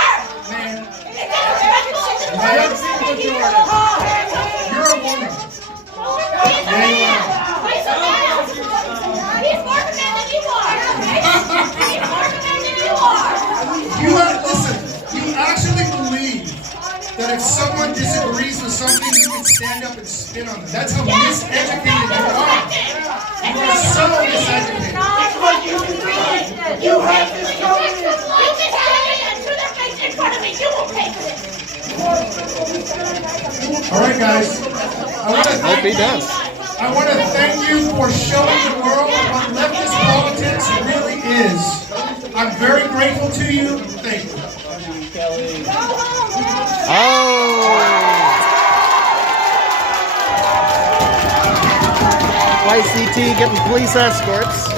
Man, It's disrespectful. you're a woman. He's a man. He's a man. He's more of a man than you are. He's more of a man than you are. Listen, you actually believe that if someone disagrees with something, you can stand up and spit on them. That's how miseducated you are. You are so miseducated. You have this going. You just have it to their face in front of me. You will pay for this. All right, guys. Hope he does. I want to thank you for showing the world what leftist politics really is. I'm very grateful to you. Thank you. YCT getting police escorts.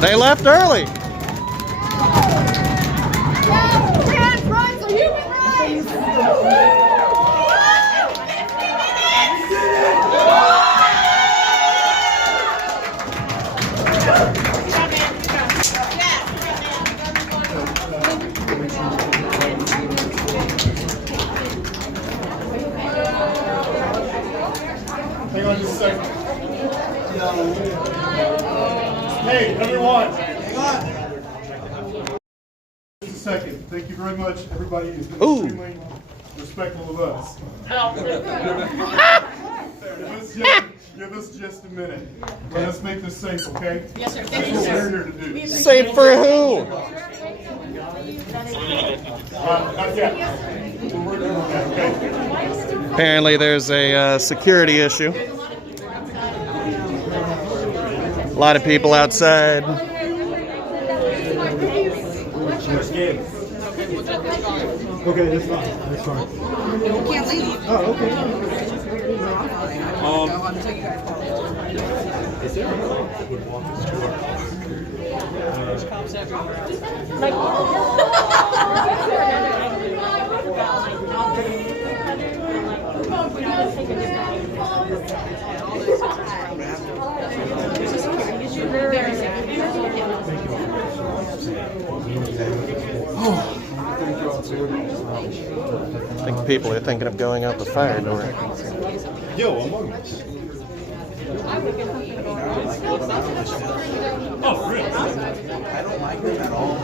They left early. Trans rights are human rights! Hang on just a second. Hey, everyone. Just a second. Thank you very much. Everybody has been extremely respectful of us. Give us just a minute. Let's make this safe, okay? Yes, sir. That's what we're here to do. Safe for who? Not yet. Okay. Apparently there's a security issue. A lot of people outside. Okay, that's fine. That's fine. We can't leave. Oh, okay. Is there a cop that would walk us to our I think people are thinking of going out the fire door. Yo, among us. Oh, really? I don't like them at all.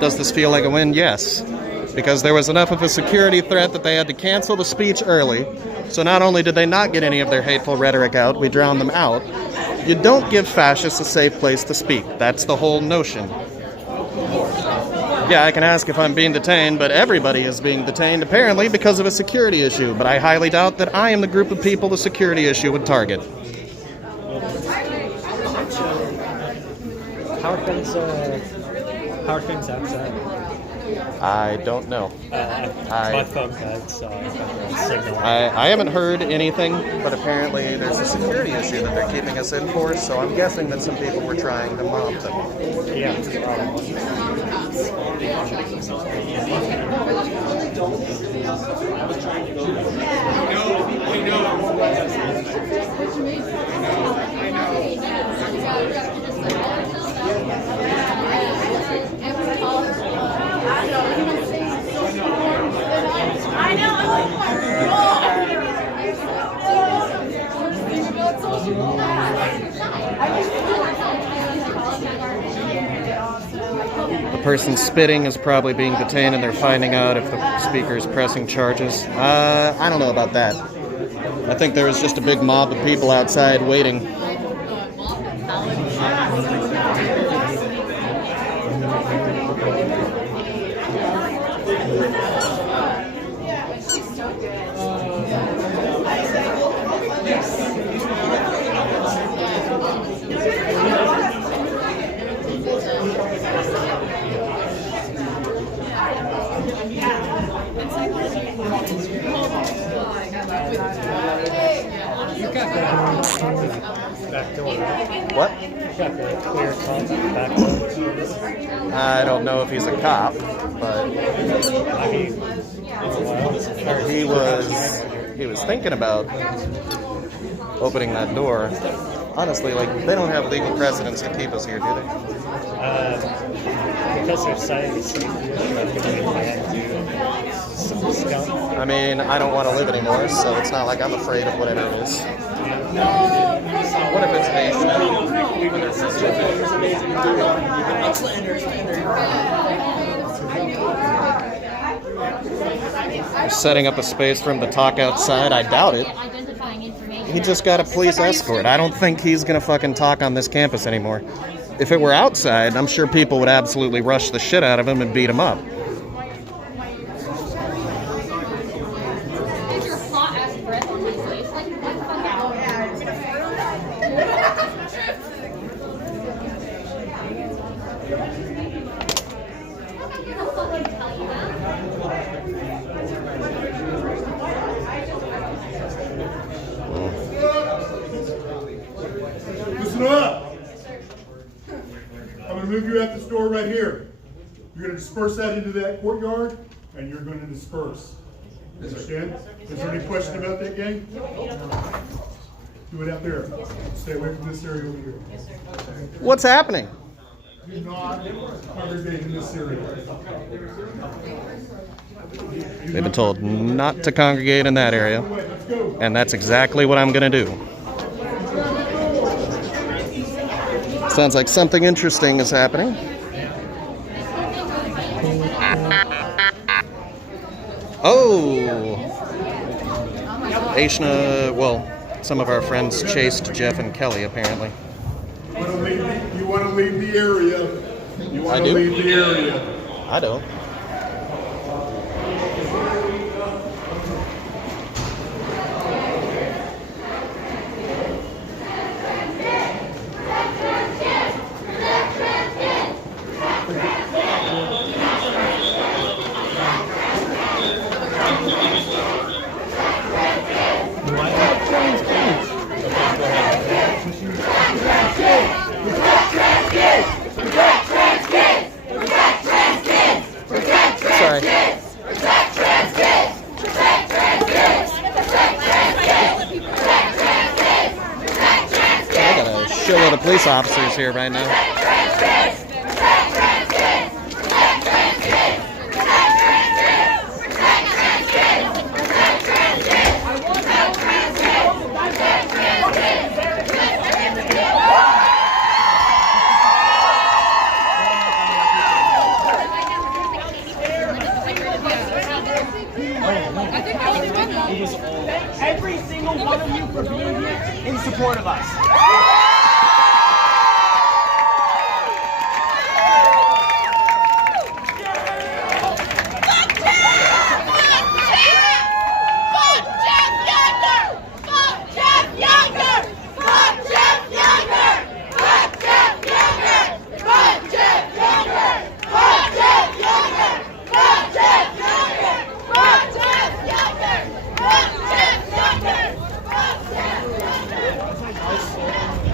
Does this feel like a win? Yes. Because there was enough of a security threat that they had to cancel the speech early. So not only did they not get any of their hateful rhetoric out, we drowned them out. You don't give fascists a safe place to speak. That's the whole notion. Yeah, I can ask if I'm being detained, but everybody is being detained apparently because of a security issue. But I highly doubt that I am the group of people the security issue would target. How are things outside? I don't know. My phone died, so signal. I haven't heard anything, but apparently there's a security issue that they're keeping us in for, so I'm guessing that some people were trying to mob them. Yeah, The person spitting is probably being detained and they're finding out if the speaker is pressing charges. I don't know about that. I think there was just a big mob of people outside waiting. back door, right? What? You got the clear top back door. I don't know if he's a cop, but I mean, he was thinking about opening that door. Honestly, like, they don't have legal precedents to keep us here, do they? Because they're citing safety, I mean, I don't want to live anymore, so it's not like I'm afraid of whatever it is. What if it's They're setting up a space for him to talk outside? I doubt it. He just got a police escort. I don't think he's gonna fucking talk on this campus anymore. If it were outside, I'm sure people would absolutely rush the shit out of him and beat him up. Listen up. I'm going to move you out this door right here. You're going to disperse that into that courtyard, and you're going to disperse. Understand? Is there any question about that, gang? Do it out there. Stay away from this area over here. What's happening? Do not congregate in this area. They've been told not to congregate in that area, and that's exactly what I'm going to do. Sounds like something interesting is happening. Oh! Aishna, well, some of our friends chased Jeff and Kelly, apparently. You want to leave the area. You want to leave the area. I don't. Sorry. I got a shitload of police officers here right now. Every single one of you for being here in support of us.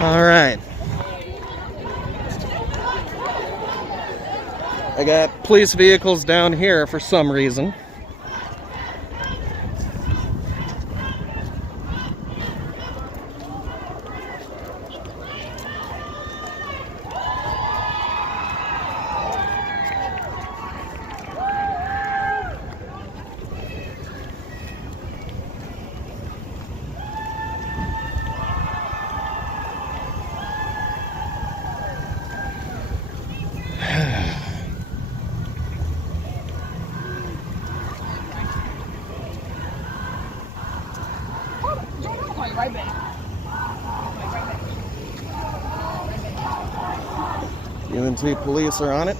All right. I got police vehicles down here for some reason. UNT police are on it.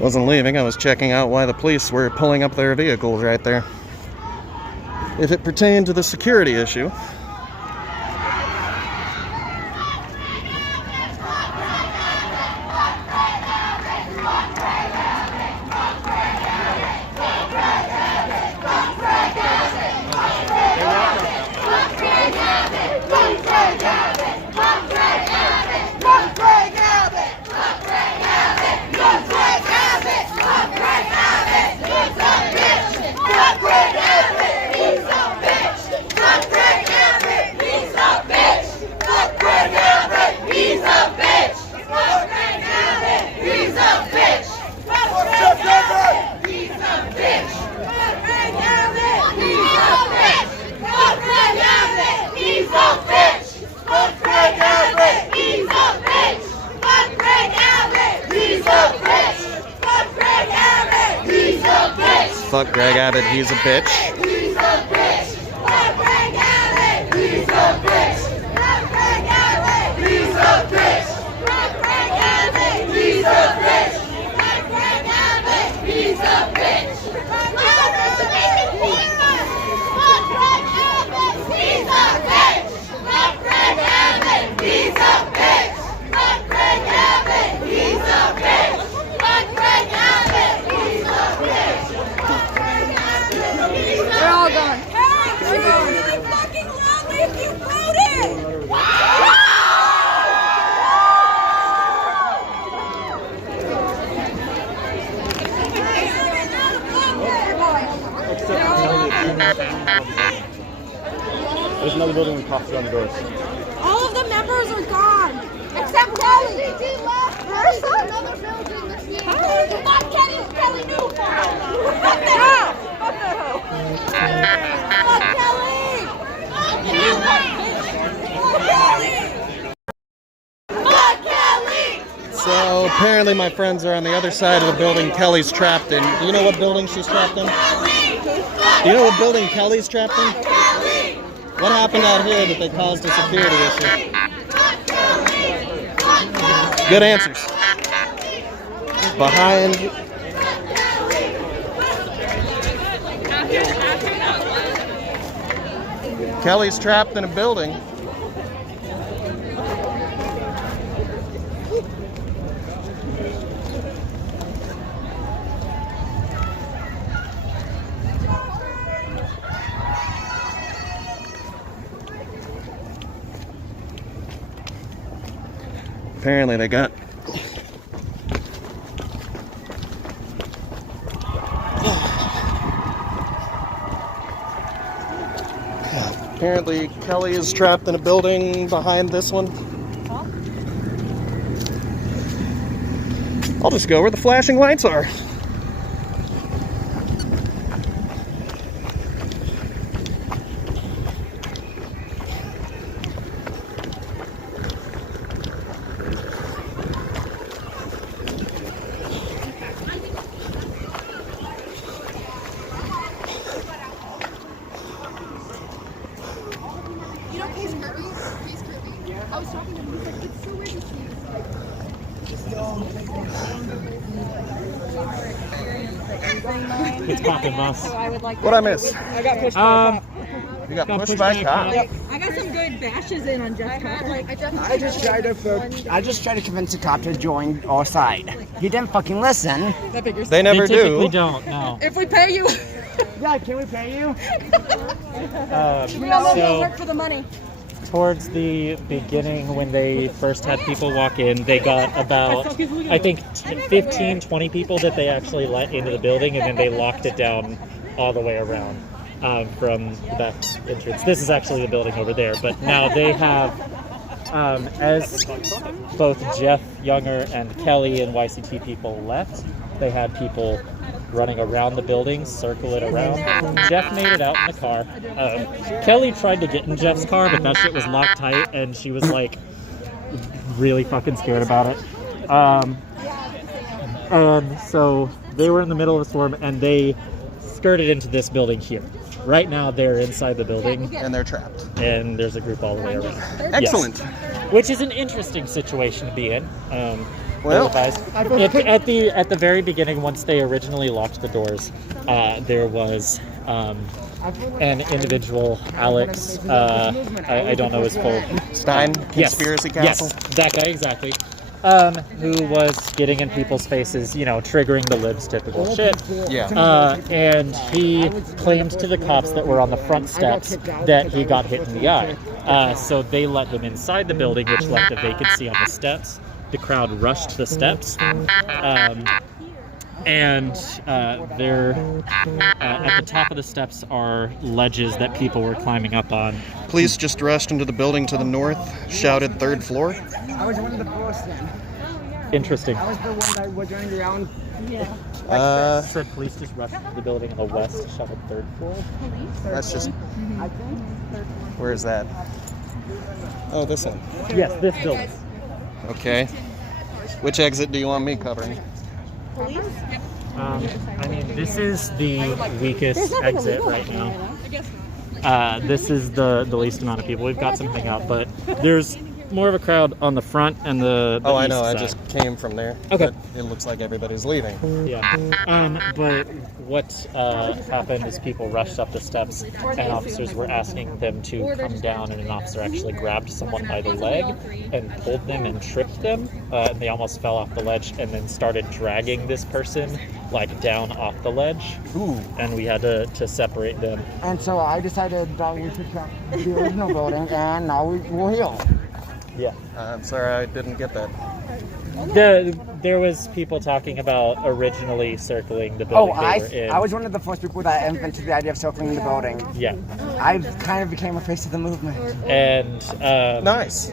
Wasn't leaving, I was checking out why the police were pulling up their vehicles right there. If it pertained to the security issue, fuck Greg Abbott, he's a bitch. He's a bitch. Fuck Greg Abbott. He's a bitch. Fuck Greg Abbott. He's a bitch. Fuck Greg Abbott. He's a bitch. Fuck Greg Abbott. He's a bitch. Fuck Greg Abbott. He's a bitch. Fuck Greg Abbott. He's a bitch. Fuck Greg Abbott. He's a bitch. Fuck Greg Abbott. He's a bitch. Fuck Greg Abbott. He's a bitch. There's another building with cops around the doors. All of the members are gone, except Kelly. There's another building that's being built. Not Kelly New. Fuck that hoe. Fuck that hoe. Fuck Kelly. Fuck Kelly. Fuck Kelly. So apparently my friends are on the other side of the building Kelly's trapped in. Do you know what building she's trapped in? Do you know what building Kelly's trapped in? What happened out here that they caused a security issue? Good answers. Behind. Kelly's trapped in a building. Apparently they got apparently Kelly is trapped in a building behind this one. I'll just go where the flashing lights are. I was talking to him, he's like, it's so weird to see It's popping, boss. So I would like What'd I miss? I got pushed You got pushed by a cop. I got some good bashes in on Jeff Cop. I just tried to convince a cop to join our side. He didn't fucking listen. They never They typically do. don't, no. If we pay you. Yeah, can we pay you? We all So- work for the money. Towards the beginning, when they first had people walk in, they got about, I think, 15, 20 people that they actually let into the building, and then they locked it down all the way around from the back entrance. This is actually the building over there, but now they have, as both Jeff Younger and Kelly and YCT people left, they had people running around the building, circle it around. Jeff made it out in the car. Kelly tried to get in Jeff's car, but that shit was locked tight, and she was like really fucking scared about it. And so they were in the middle of the storm, and they skirted into this building here. Right now, they're inside the building, And they're trapped. and there's a group all the way around. Excellent. Yes. Which is an interesting situation to be in. Well, at the very beginning, once they originally locked the doors, there was an individual, Alex. I don't know his full Stein, Conspiracy Castle. Yes, that guy exactly. Who was getting in people's faces, triggering the libs typical shit. Yeah. And he claimed to the cops that were on the front steps that he got hit in the eye. So they let him inside the building, which left a vacancy on the steps. The crowd rushed the steps. And there, at the top of the steps are ledges that people were climbing up on. Police just rushed into the building to the north, shouted third floor. I was one of the first then. Interesting. I was the one that was running around. Said police just rushed into the building on the west, shouted third floor. That's just. Where is that? Oh, this one. Yes, this building. Okay. Which exit do you want me covering? This is the weakest exit right now. This is the least amount of people. We've got some hangout, but there's more of a crowd on the front and the Oh, I east know. I side. just came from there. Okay. But it looks like everybody's leaving. Yeah. But what happened is people rushed up the steps, and officers were asking them to come down, and an officer actually grabbed someone by the leg and pulled them and tripped them, and they almost fell off the ledge, and then started dragging this person down off the ledge. Ooh. And we had to separate them. And so I decided that we should check the original building, and now we're here. Yeah. I'm sorry, I didn't get that. There was people talking about originally circling the Oh, building they were in. I was one of the first people that invented the idea of circling the building. Yeah. I kind of became a face of the movement. And nice.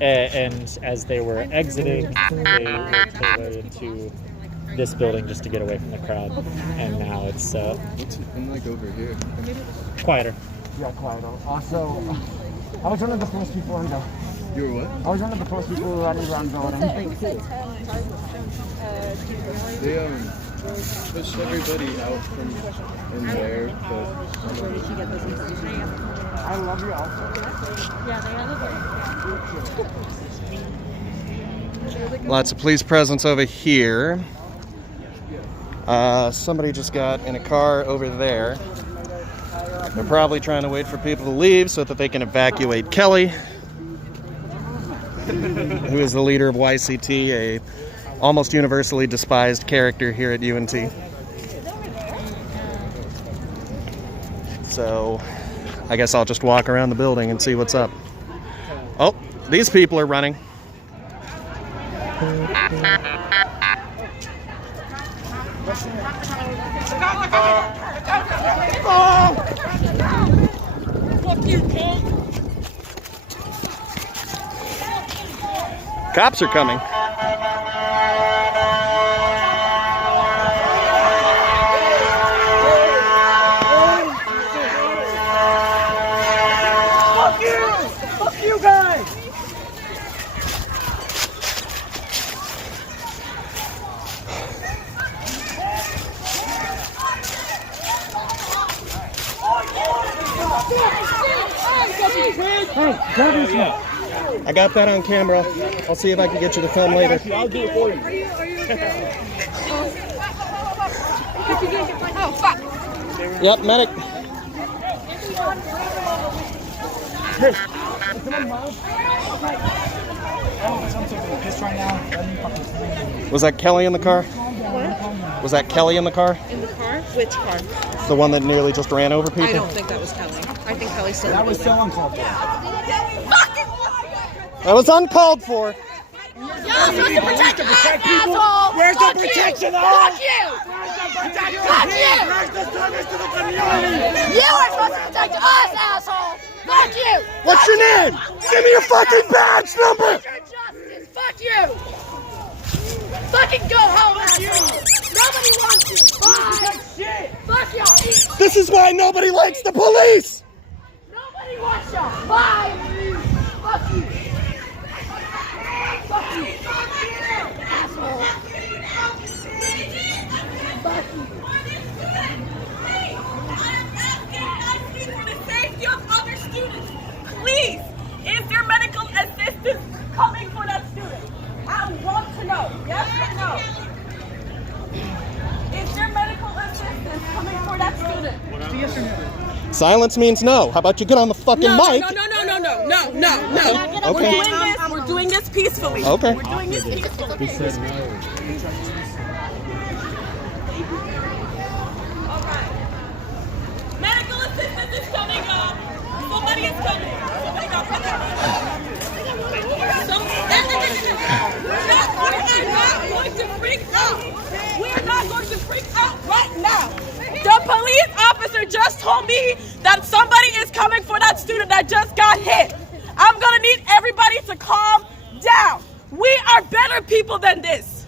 And as they were exiting, they worked their way into this building just to get away from the crowd. And now it's I'm like over here. quieter. Yeah, quieter. Also, I was one of the first people in the. You were what? I was one of the first people who ran around building. They pushed everybody out from in there, but I love you also. Lots of police presence over here. Somebody just got in a car over there. They're probably trying to wait for people to leave so that they can evacuate Kelly, who is the leader of YCT, a almost universally despised character here at UNT. So I guess I'll just walk around the building and see what's up. Oh, these people are running. Cops are coming. Fuck you! Fuck you guys! I got that on camera. I'll see if I can get you to film later. I'll do it for you. Oh, fuck. Yep, medic. Was that Kelly in the car? What? Was that Kelly in the car? In the car? Which car? The one that nearly just ran over people? I don't think that was Kelly. I think Kelly's still. That was so uncalled for. That was uncalled for. Y'all supposed to protect us, asshole! Where's the protection of us? Fuck you! Fuck you! Where's the service to the community? You are supposed to protect us, asshole! Fuck you! What's your name? Give me your fucking badge number! Justice! Fuck you! Fucking go home, asshole! Nobody wants you! Bye! Fuck y'all! This is why nobody likes the police! Nobody wants y'all! Bye! Fuck you! Fuck you! Asshole! Fuck you! Safety of other students. Please, is there medical assistance coming for that student? I want to know. Yes or no? Is there medical assistance coming for that student? Yes or no? Silence means no. How about you get on the fucking mic? No. Okay. We're doing this peacefully. Okay. We're doing this peacefully. He said no. Medical assistance is coming up. Somebody is coming. Somebody got We're not going to freak out. We're not going to freak out right now. The police officer just told me that somebody is coming for that student that just got hit. I'm gonna need everybody to calm down. We are better people than this.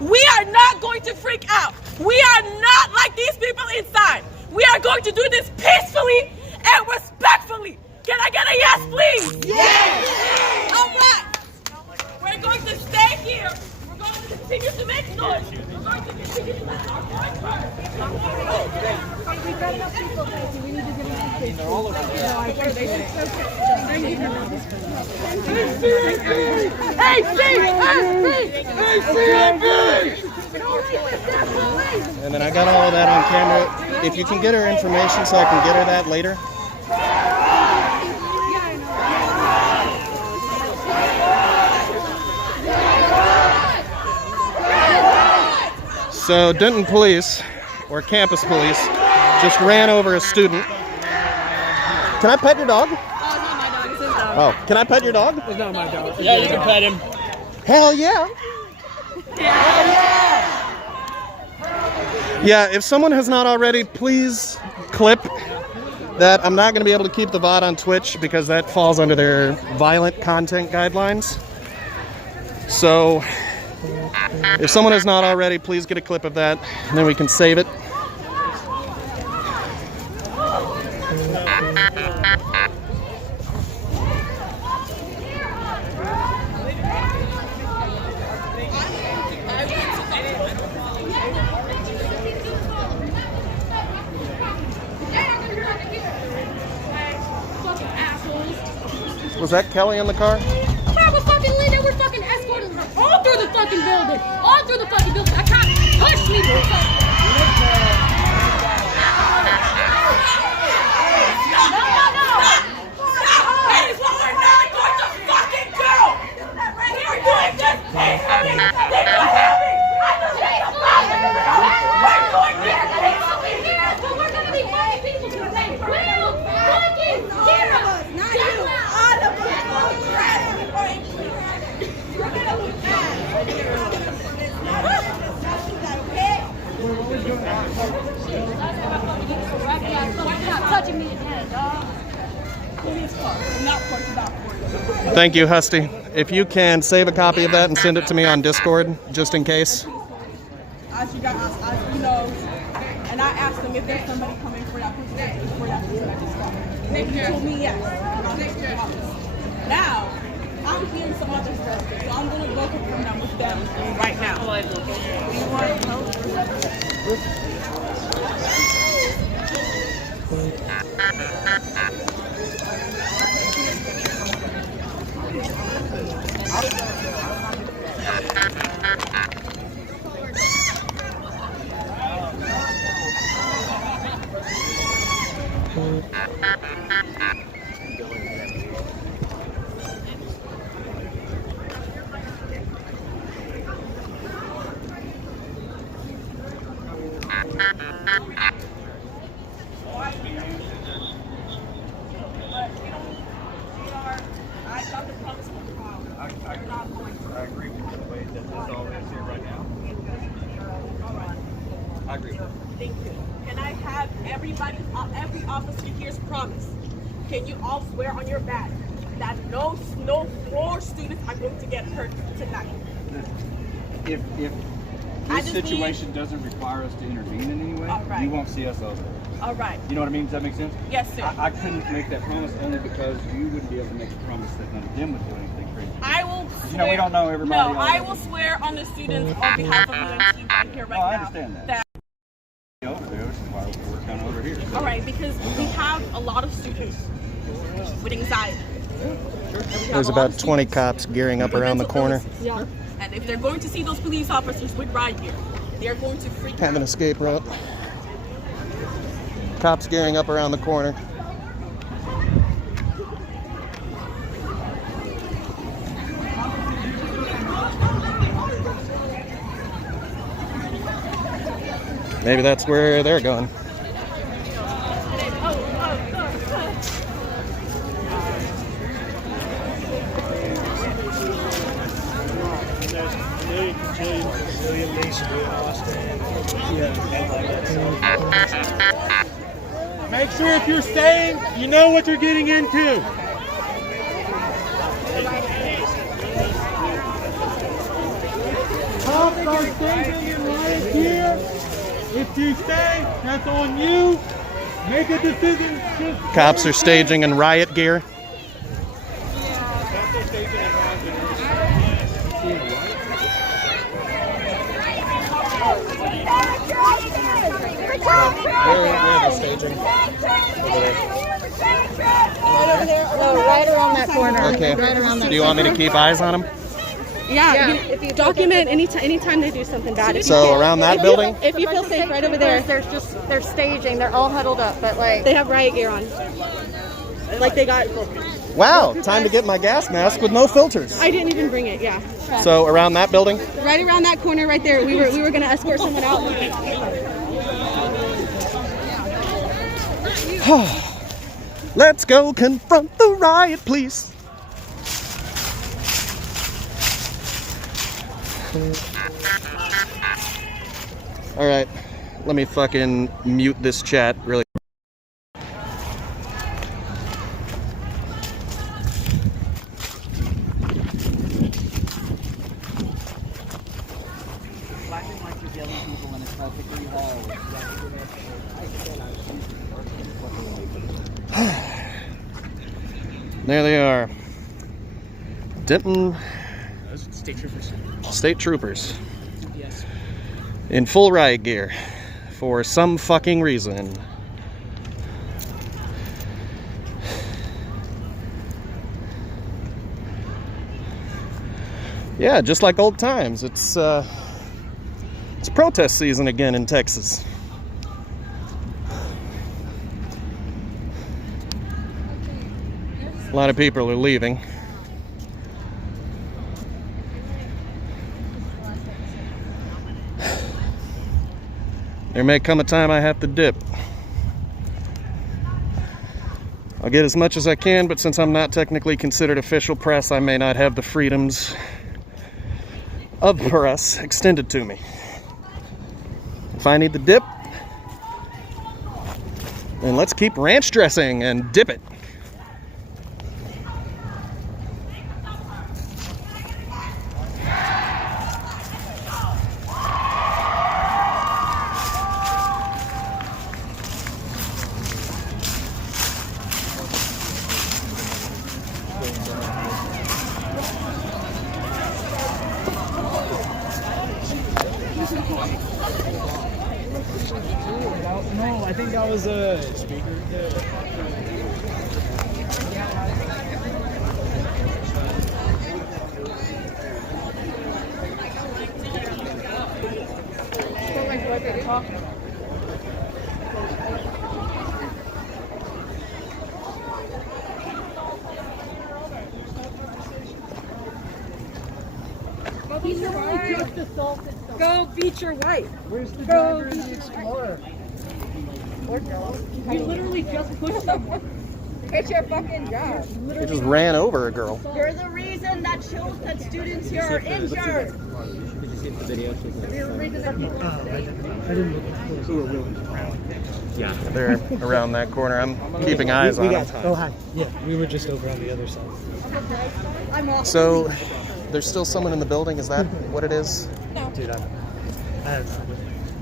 We are not going to freak out. We are not like these people inside. We are going to do this peacefully and respectfully. Can I get a yes, please? Yes! All right. We're going to stay here. We're going to continue to make noise. We're going to continue to make our voice heard. We've got enough people, Casey. We need to get enough people. They're all over here. No, I appreciate it. And then I got all of that on camera. If you can get her information so I can get her that later. So Denton police, or campus police, just ran over a student. Can I pet your dog? Oh, it's not my dog. It's his dog. Oh, can I pet your dog? It's not my dog. Yeah, you can pet him. Hell yeah. Yeah, if someone has not already, please clip that. I'm not going to be able to keep the VOD on Twitch because that falls under their violent content guidelines. So, if someone has not already, please get a clip of that, and then we can save it. Was that Kelly in the car? Man, we're fucking leaving. We're fucking escorting her all through the fucking building. All through the fucking building. I can't push me. No. That is what we're not going to fucking do. We're doing this. Please help me. Please help me. We're doing this. Please help me here. But we're going to be fucking people today. Will fucking get us. Not you. All of us. Thank you, Husty. If you can save a copy of that and send it to me on Discord, just in case. As you guys, as you know, and I asked them if there's somebody coming for that person before that person I just got. They told me yes. Now, I'm hearing some other stuff, so I'm gonna go confirm that with them right now. Do you want to help? I agree with the way that this all is here right now. I agree. Thank you. Can I have everybody, every officer here's promise? Can you all swear on your badge that no more students are going to get hurt tonight? If this situation doesn't require us to intervene in any way, you won't see us over there. All right. You know what I mean? Does that make sense? Yes, sir. I couldn't make that promise only because you wouldn't be able to make a promise that none of them would do anything crazy. I will swear. You know, we don't know everybody. No, I will swear on the students on behalf of UNT right here, right now. I understand that. Over there, which is why we're kind of over here. So. All right, because we have a lot of students with anxiety. There's about 20 cops gearing up around the corner. Yeah. And if they're going to see those police officers with riot gear, they're going to freak out. Have an escape route. Cops gearing up around the corner. Maybe that's where they're going. Make sure if you're staying, you know what you're getting into. Cops are staging in riot gear. If you stay, that's on you. Make a decision. Cops are staging in riot gear. Where are they staging? Over there. Right over there. No, right around that corner. Okay. Right around that Do you want me to keep eyes on them? Yeah, if you document anytime they do something bad. So around that building? If you feel safe right over there. They're staging. They're all huddled up, but like they have riot gear on. Like they got. Wow, time to get my gas mask with no filters. I didn't even bring it. Yeah. So around that building? Right around that corner, right there. We were gonna escort someone out. Let's go confront the riot, please. Alright, let me fucking mute this chat really. There they are. Denton State troopers. State Troopers. Yes. In full riot gear. For some fucking reason. Yeah, just like old times. It's protest season again in Texas. A lot of people are leaving. There may come a time I have to dip. I'll get as much as I can, but since I'm not technically considered official press, I may not have the freedoms of press extended to me. If I need to dip, then let's keep ranch dressing and dip it. No, I think that was a speaker. Go beat your wife. Where's the Go driver beat of the your Explorer? You literally just pushed someone. It's your fucking job. He just ran over a girl. You're the reason that shows that students here are injured. Did you see the video? I didn't look who were willing to rally. Yeah. They're around that corner. I'm keeping eyes on them. Oh, hi. Yeah, we were just over on the other side. So, there's still someone in the building? Is that what it is? No. Dude, I have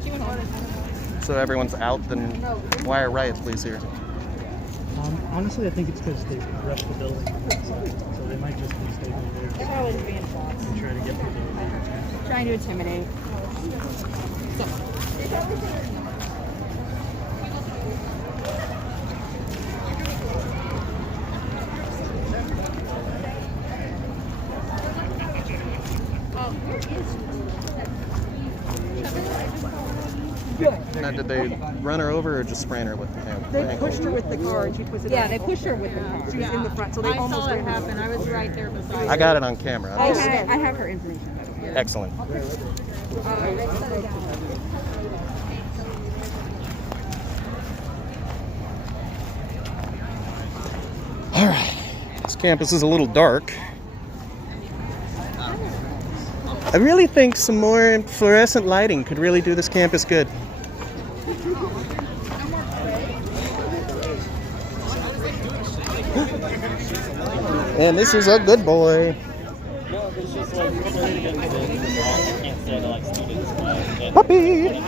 She went on. So everyone's out, then why are riot police here? honestly, I think it's because they rushed the building. So they might just be staying there. They're always being false. And try to get people to leave. Trying to intimidate. Now, did they run her over or just spraying her with the hand? They pushed her with the car and she twisted. Yeah, they pushed her with the car. She was in the front, so they almost saw it ran her happen. over. I was right there beside I got it on camera. I have her information. Excellent. All right. This campus is a little dark. I really think some more fluorescent lighting could really do this campus good. And this is a good boy. Puppy!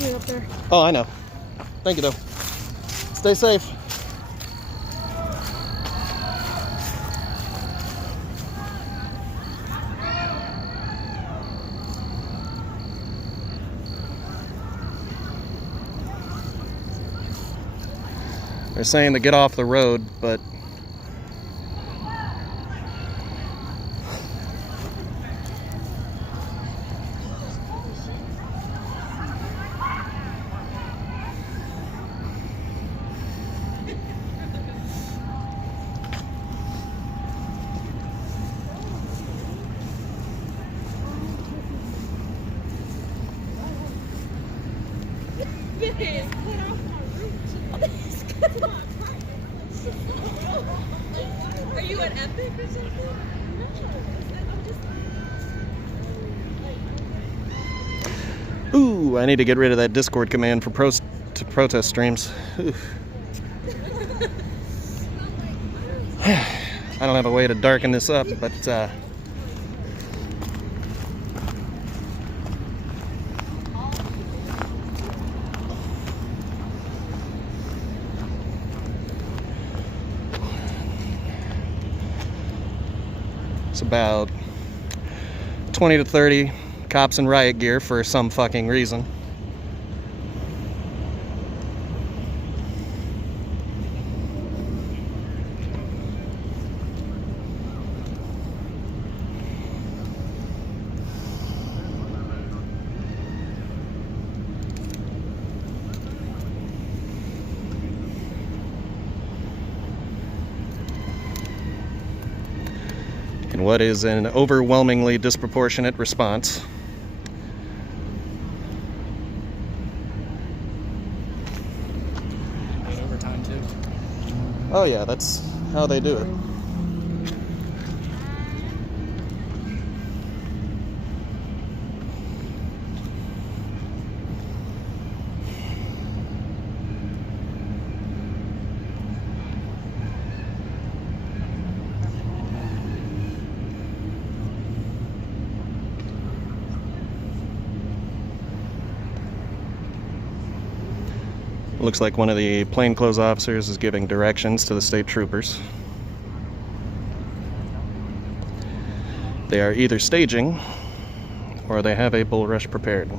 Up there. Oh, I know. Thank you, though. Stay safe. They're saying to get off the road, but Are you an epic or something? Ooh, I need to get rid of that Discord command for protest streams. I don't have a way to darken this up, but it's about 20 to 30 cops in riot gear for some fucking reason. In what is an overwhelmingly disproportionate response. Overtime too. Oh yeah, that's how they do it. Looks like one of the plainclothes officers is giving directions to the state troopers. They are either staging or they have a bull rush prepared.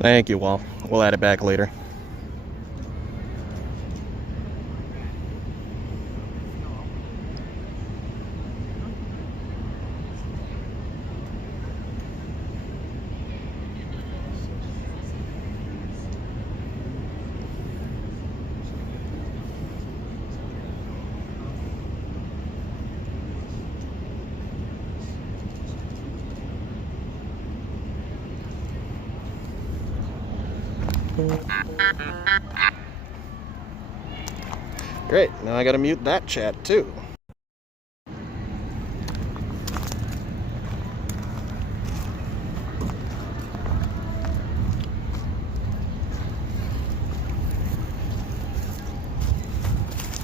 Thank you, Wall. We'll add it back later. Great, now I gotta mute that chat too.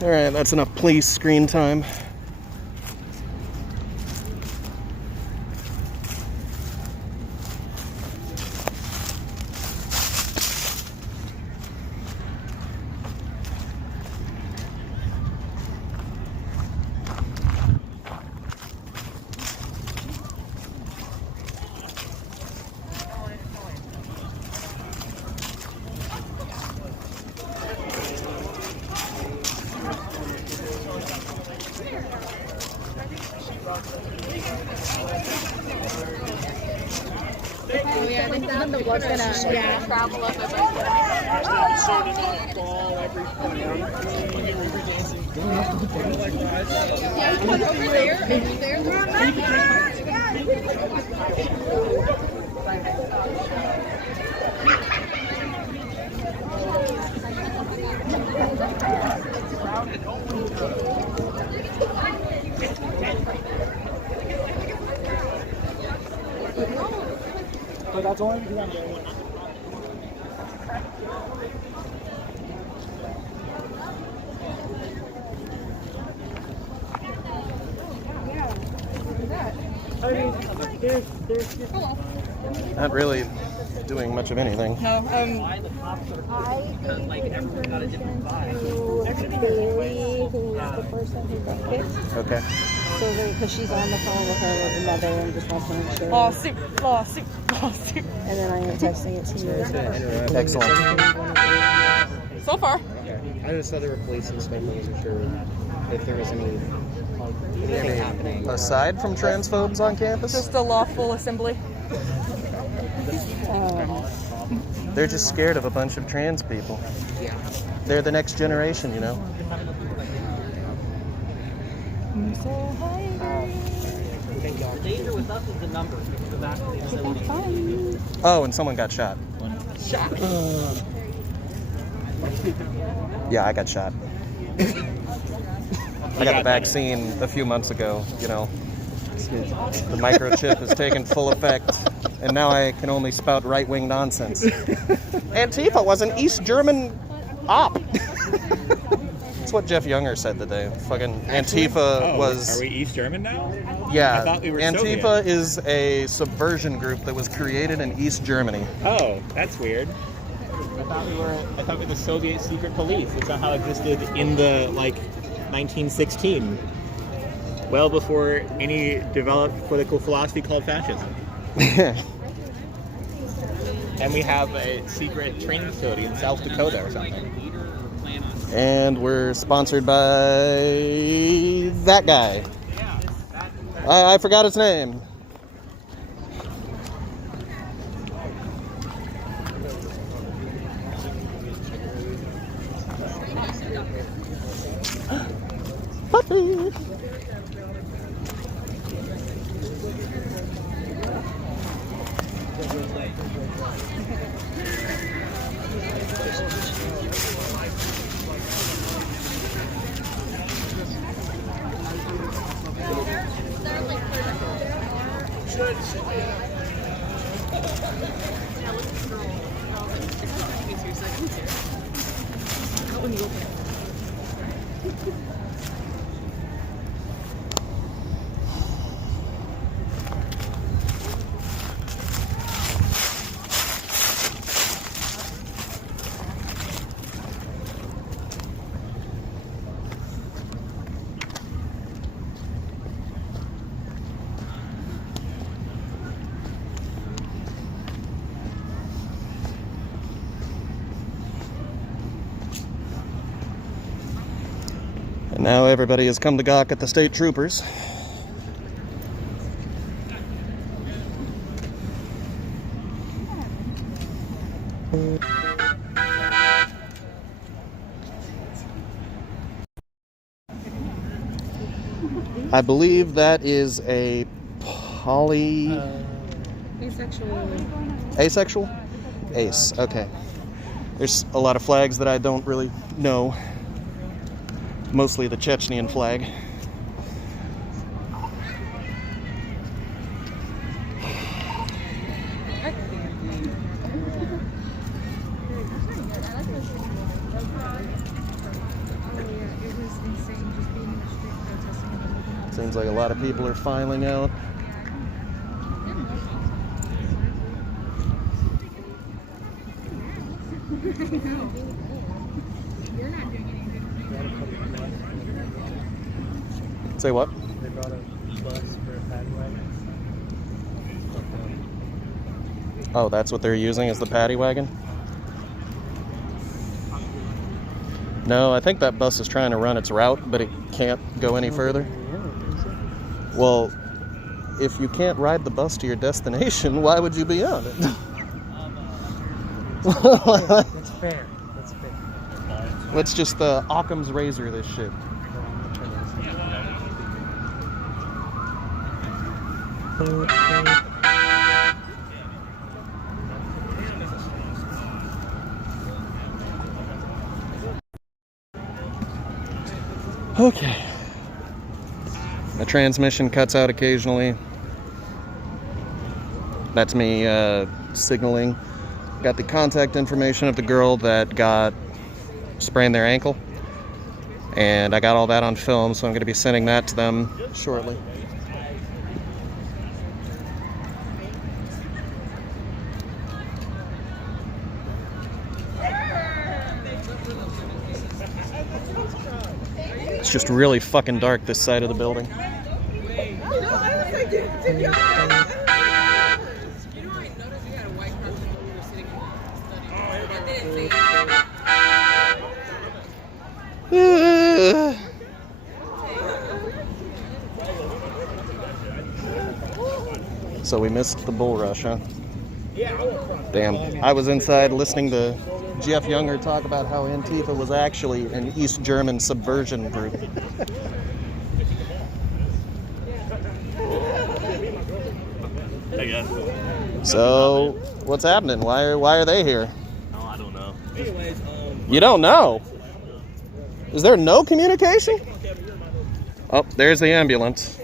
Alright, that's enough police screen time. Oh yeah, I think the blood's gonna travel up But that's only because I'm doing it. Not really doing much of anything. No, I gave the information to Bailey, who was the person who got kicked. Okay. So because she's on the phone with her mother and just wants to make sure. lawsuit, lawsuit, lawsuit. And then I am texting it to you. Excellent. So far. I just saw there were police inspecting. I wasn't sure if there was anything happening. Aside from transphobes on campus? Just a lawful assembly. They're just scared of a bunch of trans people. They're the next generation, you know. I'm so hungry. The danger with us is the numbers. The back of the facility. Oh, and someone got shot. Shot. Yeah, I got shot. I got the vaccine a few months ago, you know. The microchip has taken full effect, and now I can only spout right-wing nonsense. Antifa was an East German op. That's what Jeff Younger said today. Fucking Antifa was... Are we East German now? Yeah, I thought we were Antifa Soviet. is a subversion group that was created in East Germany. Oh, that's weird. I thought we were the Soviet secret police. It somehow existed in the 1916. Well before any developed political philosophy called fascism. And we have a secret training facility in South Dakota or something. And we're sponsored by that guy. I forgot his name. Puppy. And now everybody has come to gawk at the state troopers. I believe that is a asexual? Ace, okay. There's a lot of flags that I don't really know. Mostly the Chechenian flag. Seems like a lot of people are filing out. Say what? They brought a bus for a paddy wagon. Oh, that's what they're using as the paddy wagon? No, I think that bus is trying to run its route, but it can't go any further. Well, if you can't ride the bus to your destination, why would you be on it? That's fair. That's fair. Let's just Occam's razor this shit. Okay. The transmission cuts out occasionally. That's me signaling. Got the contact information of the girl that got sprained their ankle. And I got all that on film, so I'm going to be sending that to them shortly. just really fucking dark this side of the building. So we missed the bull rush, huh? Damn. I was inside listening to Jeff Younger talk about how Antifa was actually an East German subversion group. So, what's happening? Why are they here? Oh, I don't know. Anyways, you don't know? Is there no communication? Oh, there's the ambulance.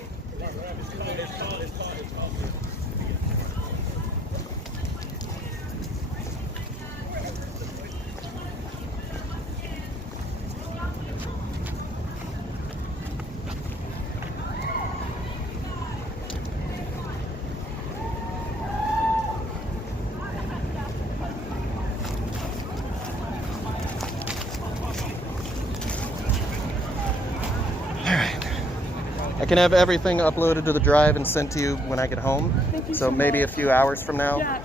I can have everything uploaded to the drive and sent to you when I get home. Thank you so maybe much. a few hours from now. Yeah,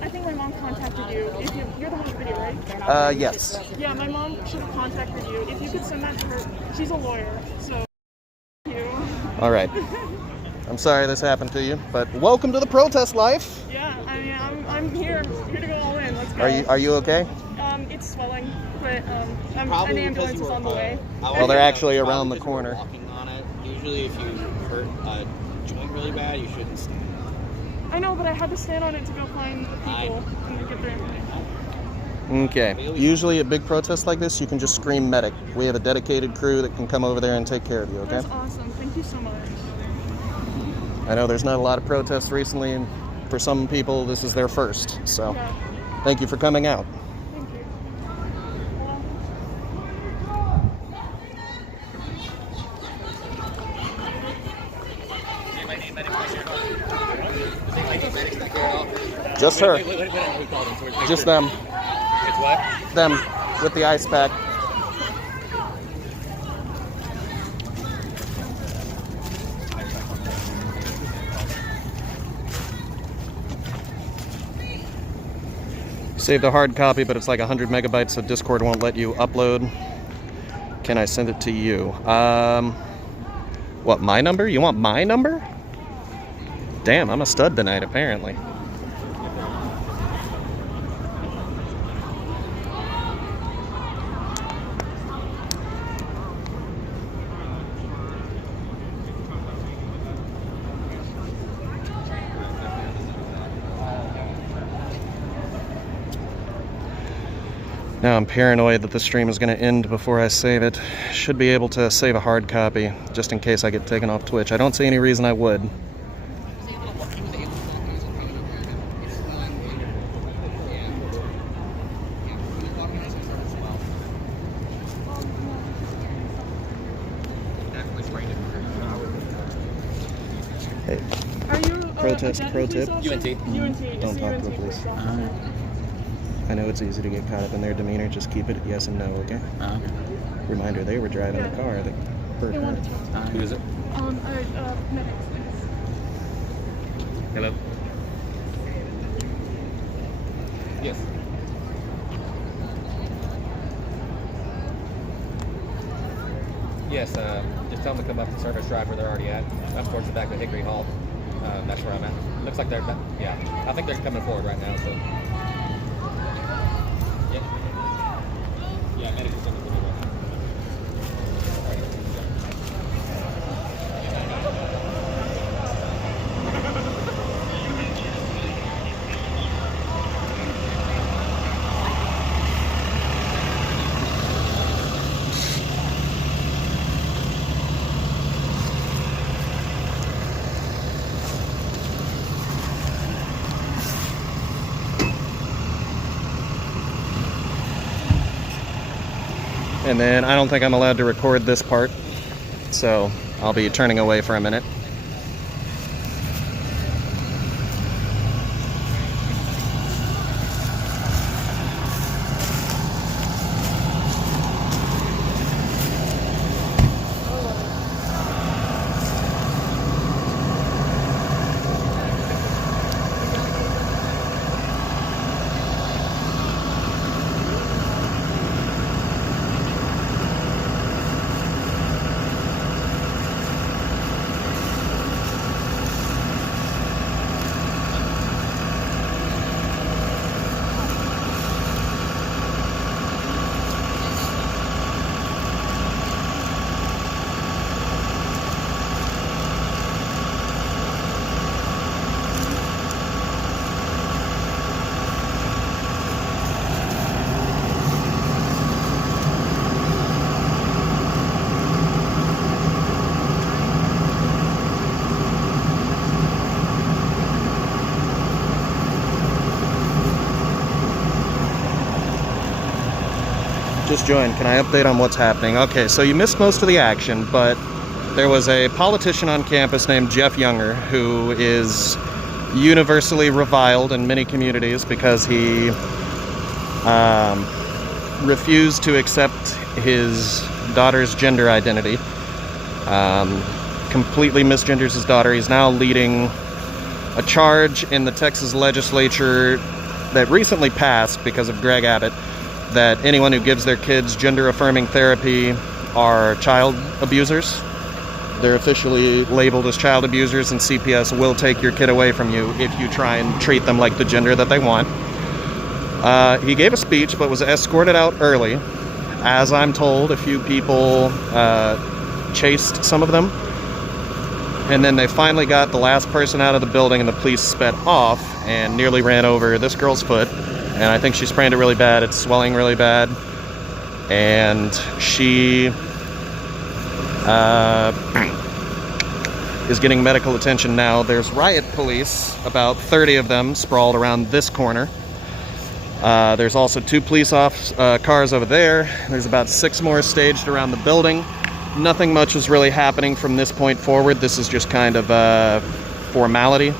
I think my mom contacted you. If you're the one with the video, right? Yes. Yeah, my mom should have contacted you. If you could send that to her, she's a lawyer, so thank you. All right. I'm sorry this happened to you, but welcome to the protest life. Yeah, I mean, I'm here to go all in. Let's go. Are you okay? It's swelling, but an ambulance is on the way. Well, they're actually around the corner. Usually if you hurt a joint really bad, you shouldn't stand. I know, but I had to stand on it to go find the people and to get their information. Okay. Usually at big protests like this, you can just scream medic. We have a dedicated crew that can come over there and take care of you, okay? That's awesome. Thank you so much. I know there's not a lot of protests recently, and for some people, this is their first. So, thank you for coming out. Just her. Just them. It's what? Them with the ice pack. Saved a hard copy, but it's like 100 megabytes, so Discord won't let you upload. Can I send it to you? What, my number? You want my number? Damn, I'm a stud tonight, apparently. Now I'm paranoid that the stream is going to end before I save it. Should be able to save a hard copy, just in case I get taken off Twitch. I don't see any reason I would. Hey. Protest pro tip. UNT. Don't talk to the police. I know it's easy to get caught up in their demeanor. Just keep it yes and no, okay? Reminder, they were driving the car that hurt her. Who is it? Medics. Hello? Yes. Yes, just tell them to come up to Service Drive where they're already at. Up towards the back of Hickory Hall. That's where I'm at. Looks like they're, yeah. I think they're coming forward right now, so. Yep. Yeah, medical center. And then I don't think I'm allowed to record this part, so I'll be turning away for a minute. Just joined. Can I update on what's happening? Okay, so you missed most of the action, but there was a politician on campus named Jeff Younger who is universally reviled in many communities because he refused to accept his daughter's gender identity. Completely misgenders his daughter. He's now leading a charge in the Texas legislature that recently passed because of Greg Abbott, that anyone who gives their kids gender-affirming therapy are child abusers. They're officially labeled as child abusers, and CPS will take your kid away from you if you try and treat them like the gender that they want. He gave a speech but was escorted out early. As I'm told, a few people chased some of them, and then they finally got the last person out of the building, and the police sped off and nearly ran over this girl's foot. And I think she sprained it really bad. It's swelling really bad. And she is getting medical attention now. There's riot police, about 30 of them, sprawled around this corner. There's also 2 police cars over there. There's about 6 more staged around the building. Nothing much is really happening from this point forward. This is just kind of a formality.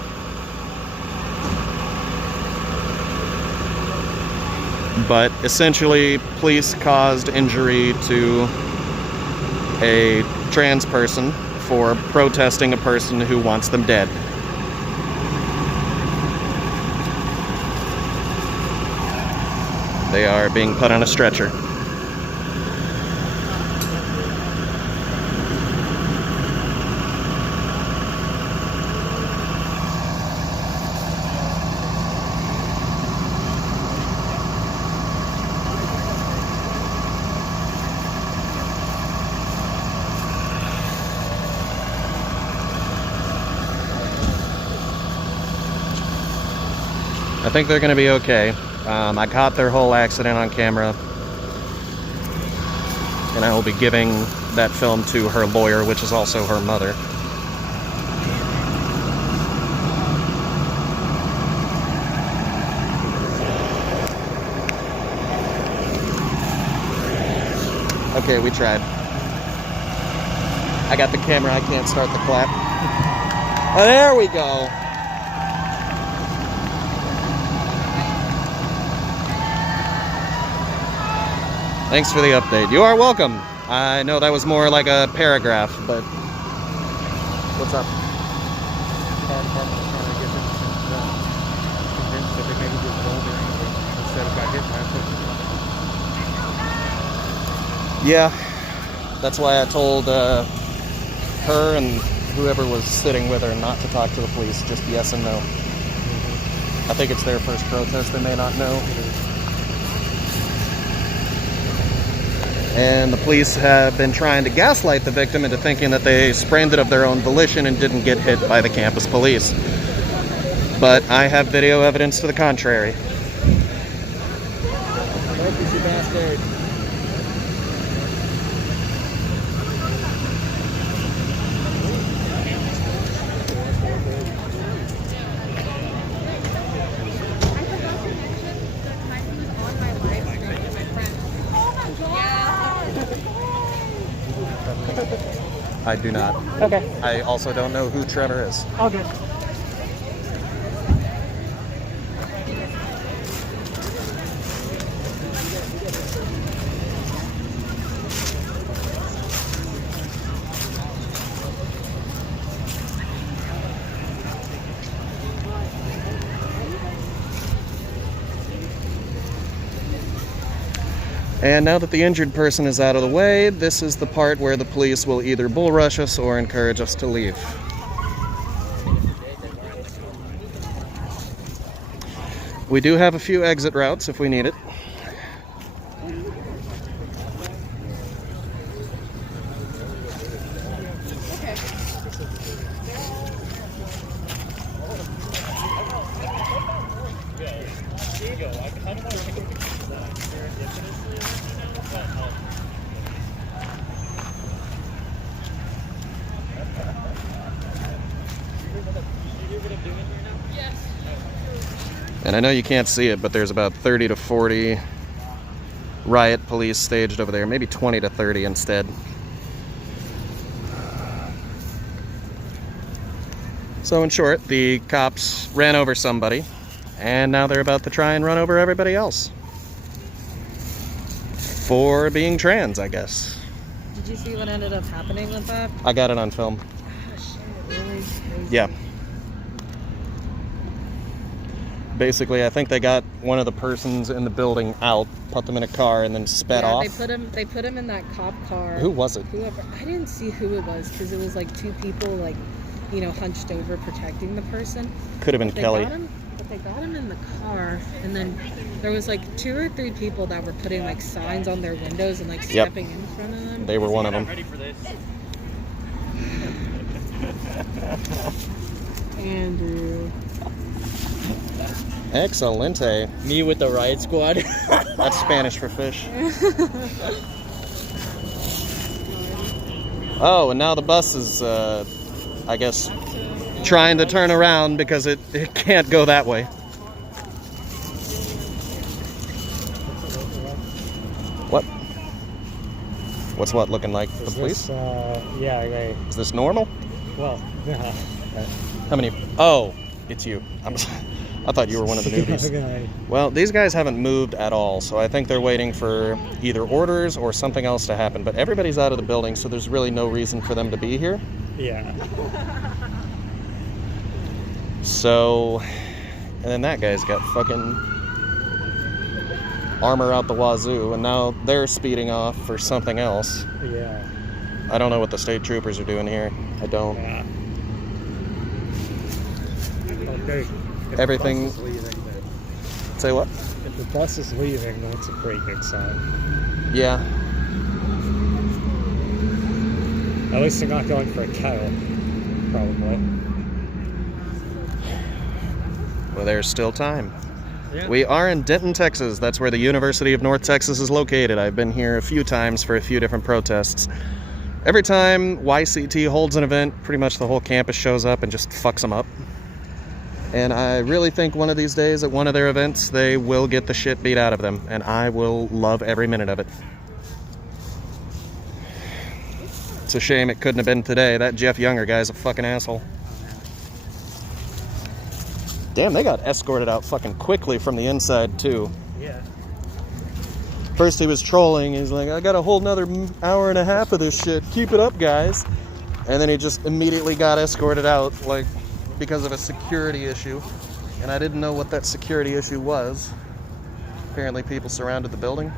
But essentially, police caused injury to a trans person for protesting a person who wants them dead. They are being put on a stretcher. I think they're going to be okay. I caught their whole accident on camera, and I will be giving that film to her lawyer, which is also her mother. Okay, we tried. I got the camera, I can't start the clap. Oh, there we go. Thanks for the update. You are welcome. I know that was more like a paragraph, but what's up? Yeah, that's why I told her and whoever was sitting with her not to talk to the police, just yes and no. I think it's their first protest, they may not know. And the police have been trying to gaslight the victim into thinking that they sprained it of their own volition and didn't get hit by the campus police. But I have video evidence to the contrary. Focus, you bastard. I do not. Okay. I also don't know who Trevor is. All good. And now that the injured person is out of the way, this is the part where the police will either bull rush us or encourage us to leave. We do have a few exit routes if we need it. And I know you can't see it, but there's about 30 to 40 riot police staged over there, maybe 20 to 30 instead. So in short, the cops ran over somebody, and now they're about to try and run over everybody else. For being trans, I guess. Did you see what ended up happening with that? I got it on film. Really crazy. Yeah. Basically, I think they got one of the persons in the building out, put them in a car, and then sped off. They put him in that cop car. Who was it? Whoever. I didn't see who it was because it was like two people, like, you know, hunched over protecting the person. Could have been Kelly. But they got him in the car, and then there was like 2 or 3 people that were putting like signs on their windows and like stepping in front of them. They were one of them. Ready for this. Andrew. Excelente. Me with the riot squad. That's Spanish for fish. Oh, and now the bus is, I guess, trying to turn around because it can't go that way. What? What's what looking like? The police? Yeah, okay. Is this normal? Well, yeah. How many? Oh, it's you. I thought you were one of the newbies. Okay. Well, these guys haven't moved at all, so I think they're waiting for either orders or something else to happen. But everybody's out of the building, so there's really no reason for them to be here. Yeah. So, and then that guy's got fucking armor out the wazoo, and now they're speeding off for something else. Yeah. I don't know what the state troopers are doing here. I don't. Yeah. Okay. Everything. Say what? If the bus is leaving, that's a pretty good sign. Yeah. At least they're not going for a cow. Probably. Well, there's still time. Yeah. We are in Denton, Texas. That's where the University of North Texas is located. I've been here a few times for a few different protests. Every time YCT holds an event, pretty much the whole campus shows up and just fucks them up. And I really think one of these days at one of their events, they will get the shit beat out of them. And I will love every minute of it. It's a shame it couldn't have been today. That Jeff Younger guy's a fucking asshole. Damn, they got escorted out fucking quickly from the inside, too. Yeah. First he was trolling. He's like, I got a whole nother hour and a half of this shit. Keep it up, guys. And then he just immediately got escorted out, like, because of a security issue. And I didn't know what that security issue was. Apparently people surrounded the building.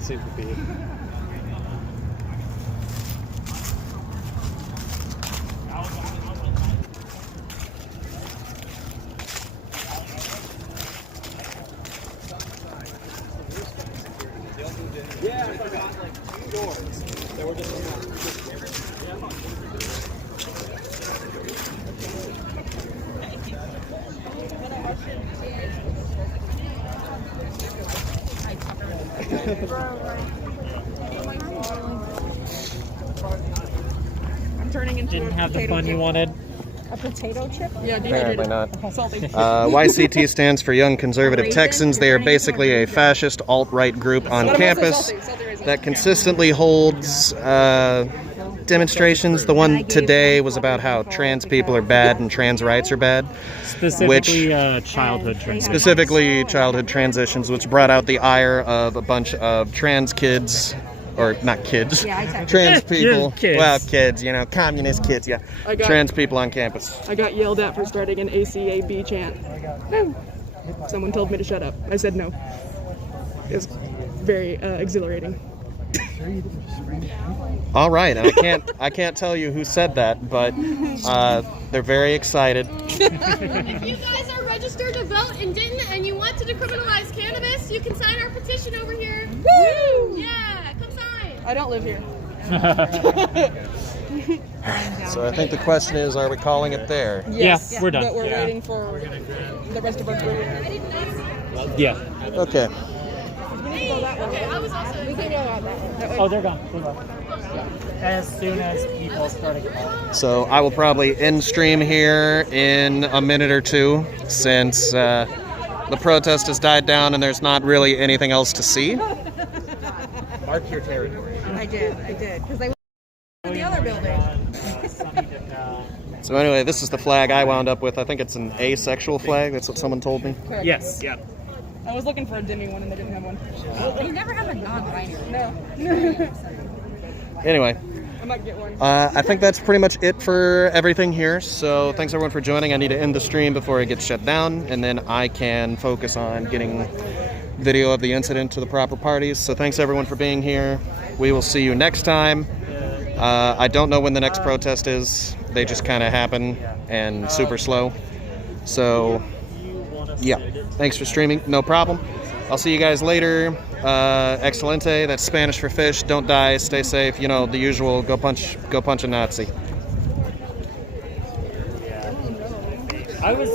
Seems to be. Yeah, I forgot like 2 doors. There were just I'm turning into Didn't a have the potato fun chip. you wanted. A potato chip? Yeah, Apparently not. Salty. YCT stands for Young Conservative Texans. They are basically a fascist alt-right group on campus that consistently holds demonstrations. The one today was about how trans people are bad and trans rights are bad. Specifically, childhood transitions. Specifically childhood transitions, which brought out the ire of a bunch of trans kids, or not kids, trans people. Kids. Well, kids, you know, communist kids, yeah. Trans people on campus. I got yelled at for starting an ACAB chant. No. Someone told me to shut up. I said no. It was very exhilarating. All right, and I can't tell you who said that, but they're very excited. If you guys are registered to vote in Denton and you want to decriminalize cannabis, you can sign our petition over here. Woo! Yeah, come sign. I don't live here. So I think the question is, are we calling it there? Yes, Yeah, we're done. But we're waiting for the rest of our group. Yeah. Okay. Okay, I was also We can go out that way. Oh, they're gone. They're gone. As soon as people start to come. So I will probably end stream here in a minute or two, since the protest has died down and there's not really anything else to see. Mark your territory. I did, because I went to the other building. So anyway, this is the flag I wound up with. I think it's an asexual flag. That's what someone told me. Correct. Yes. Yeah. I was looking for a dimmy one and they didn't have one. You never have a non-binary. No. Anyway, I might get one. I think that's pretty much it for everything here. So thanks everyone for joining. I need to end the stream before it gets shut down, and then I can focus on getting video of the incident to the proper parties. So thanks everyone for being here. We will see you next time. I don't know when the next protest is. They just kind of happen and super slow. So yeah, thanks for streaming. No problem. I'll see you guys later. Excelente, that's Spanish for fish. Don't die, stay safe. You know, the usual. Go punch a Nazi. I was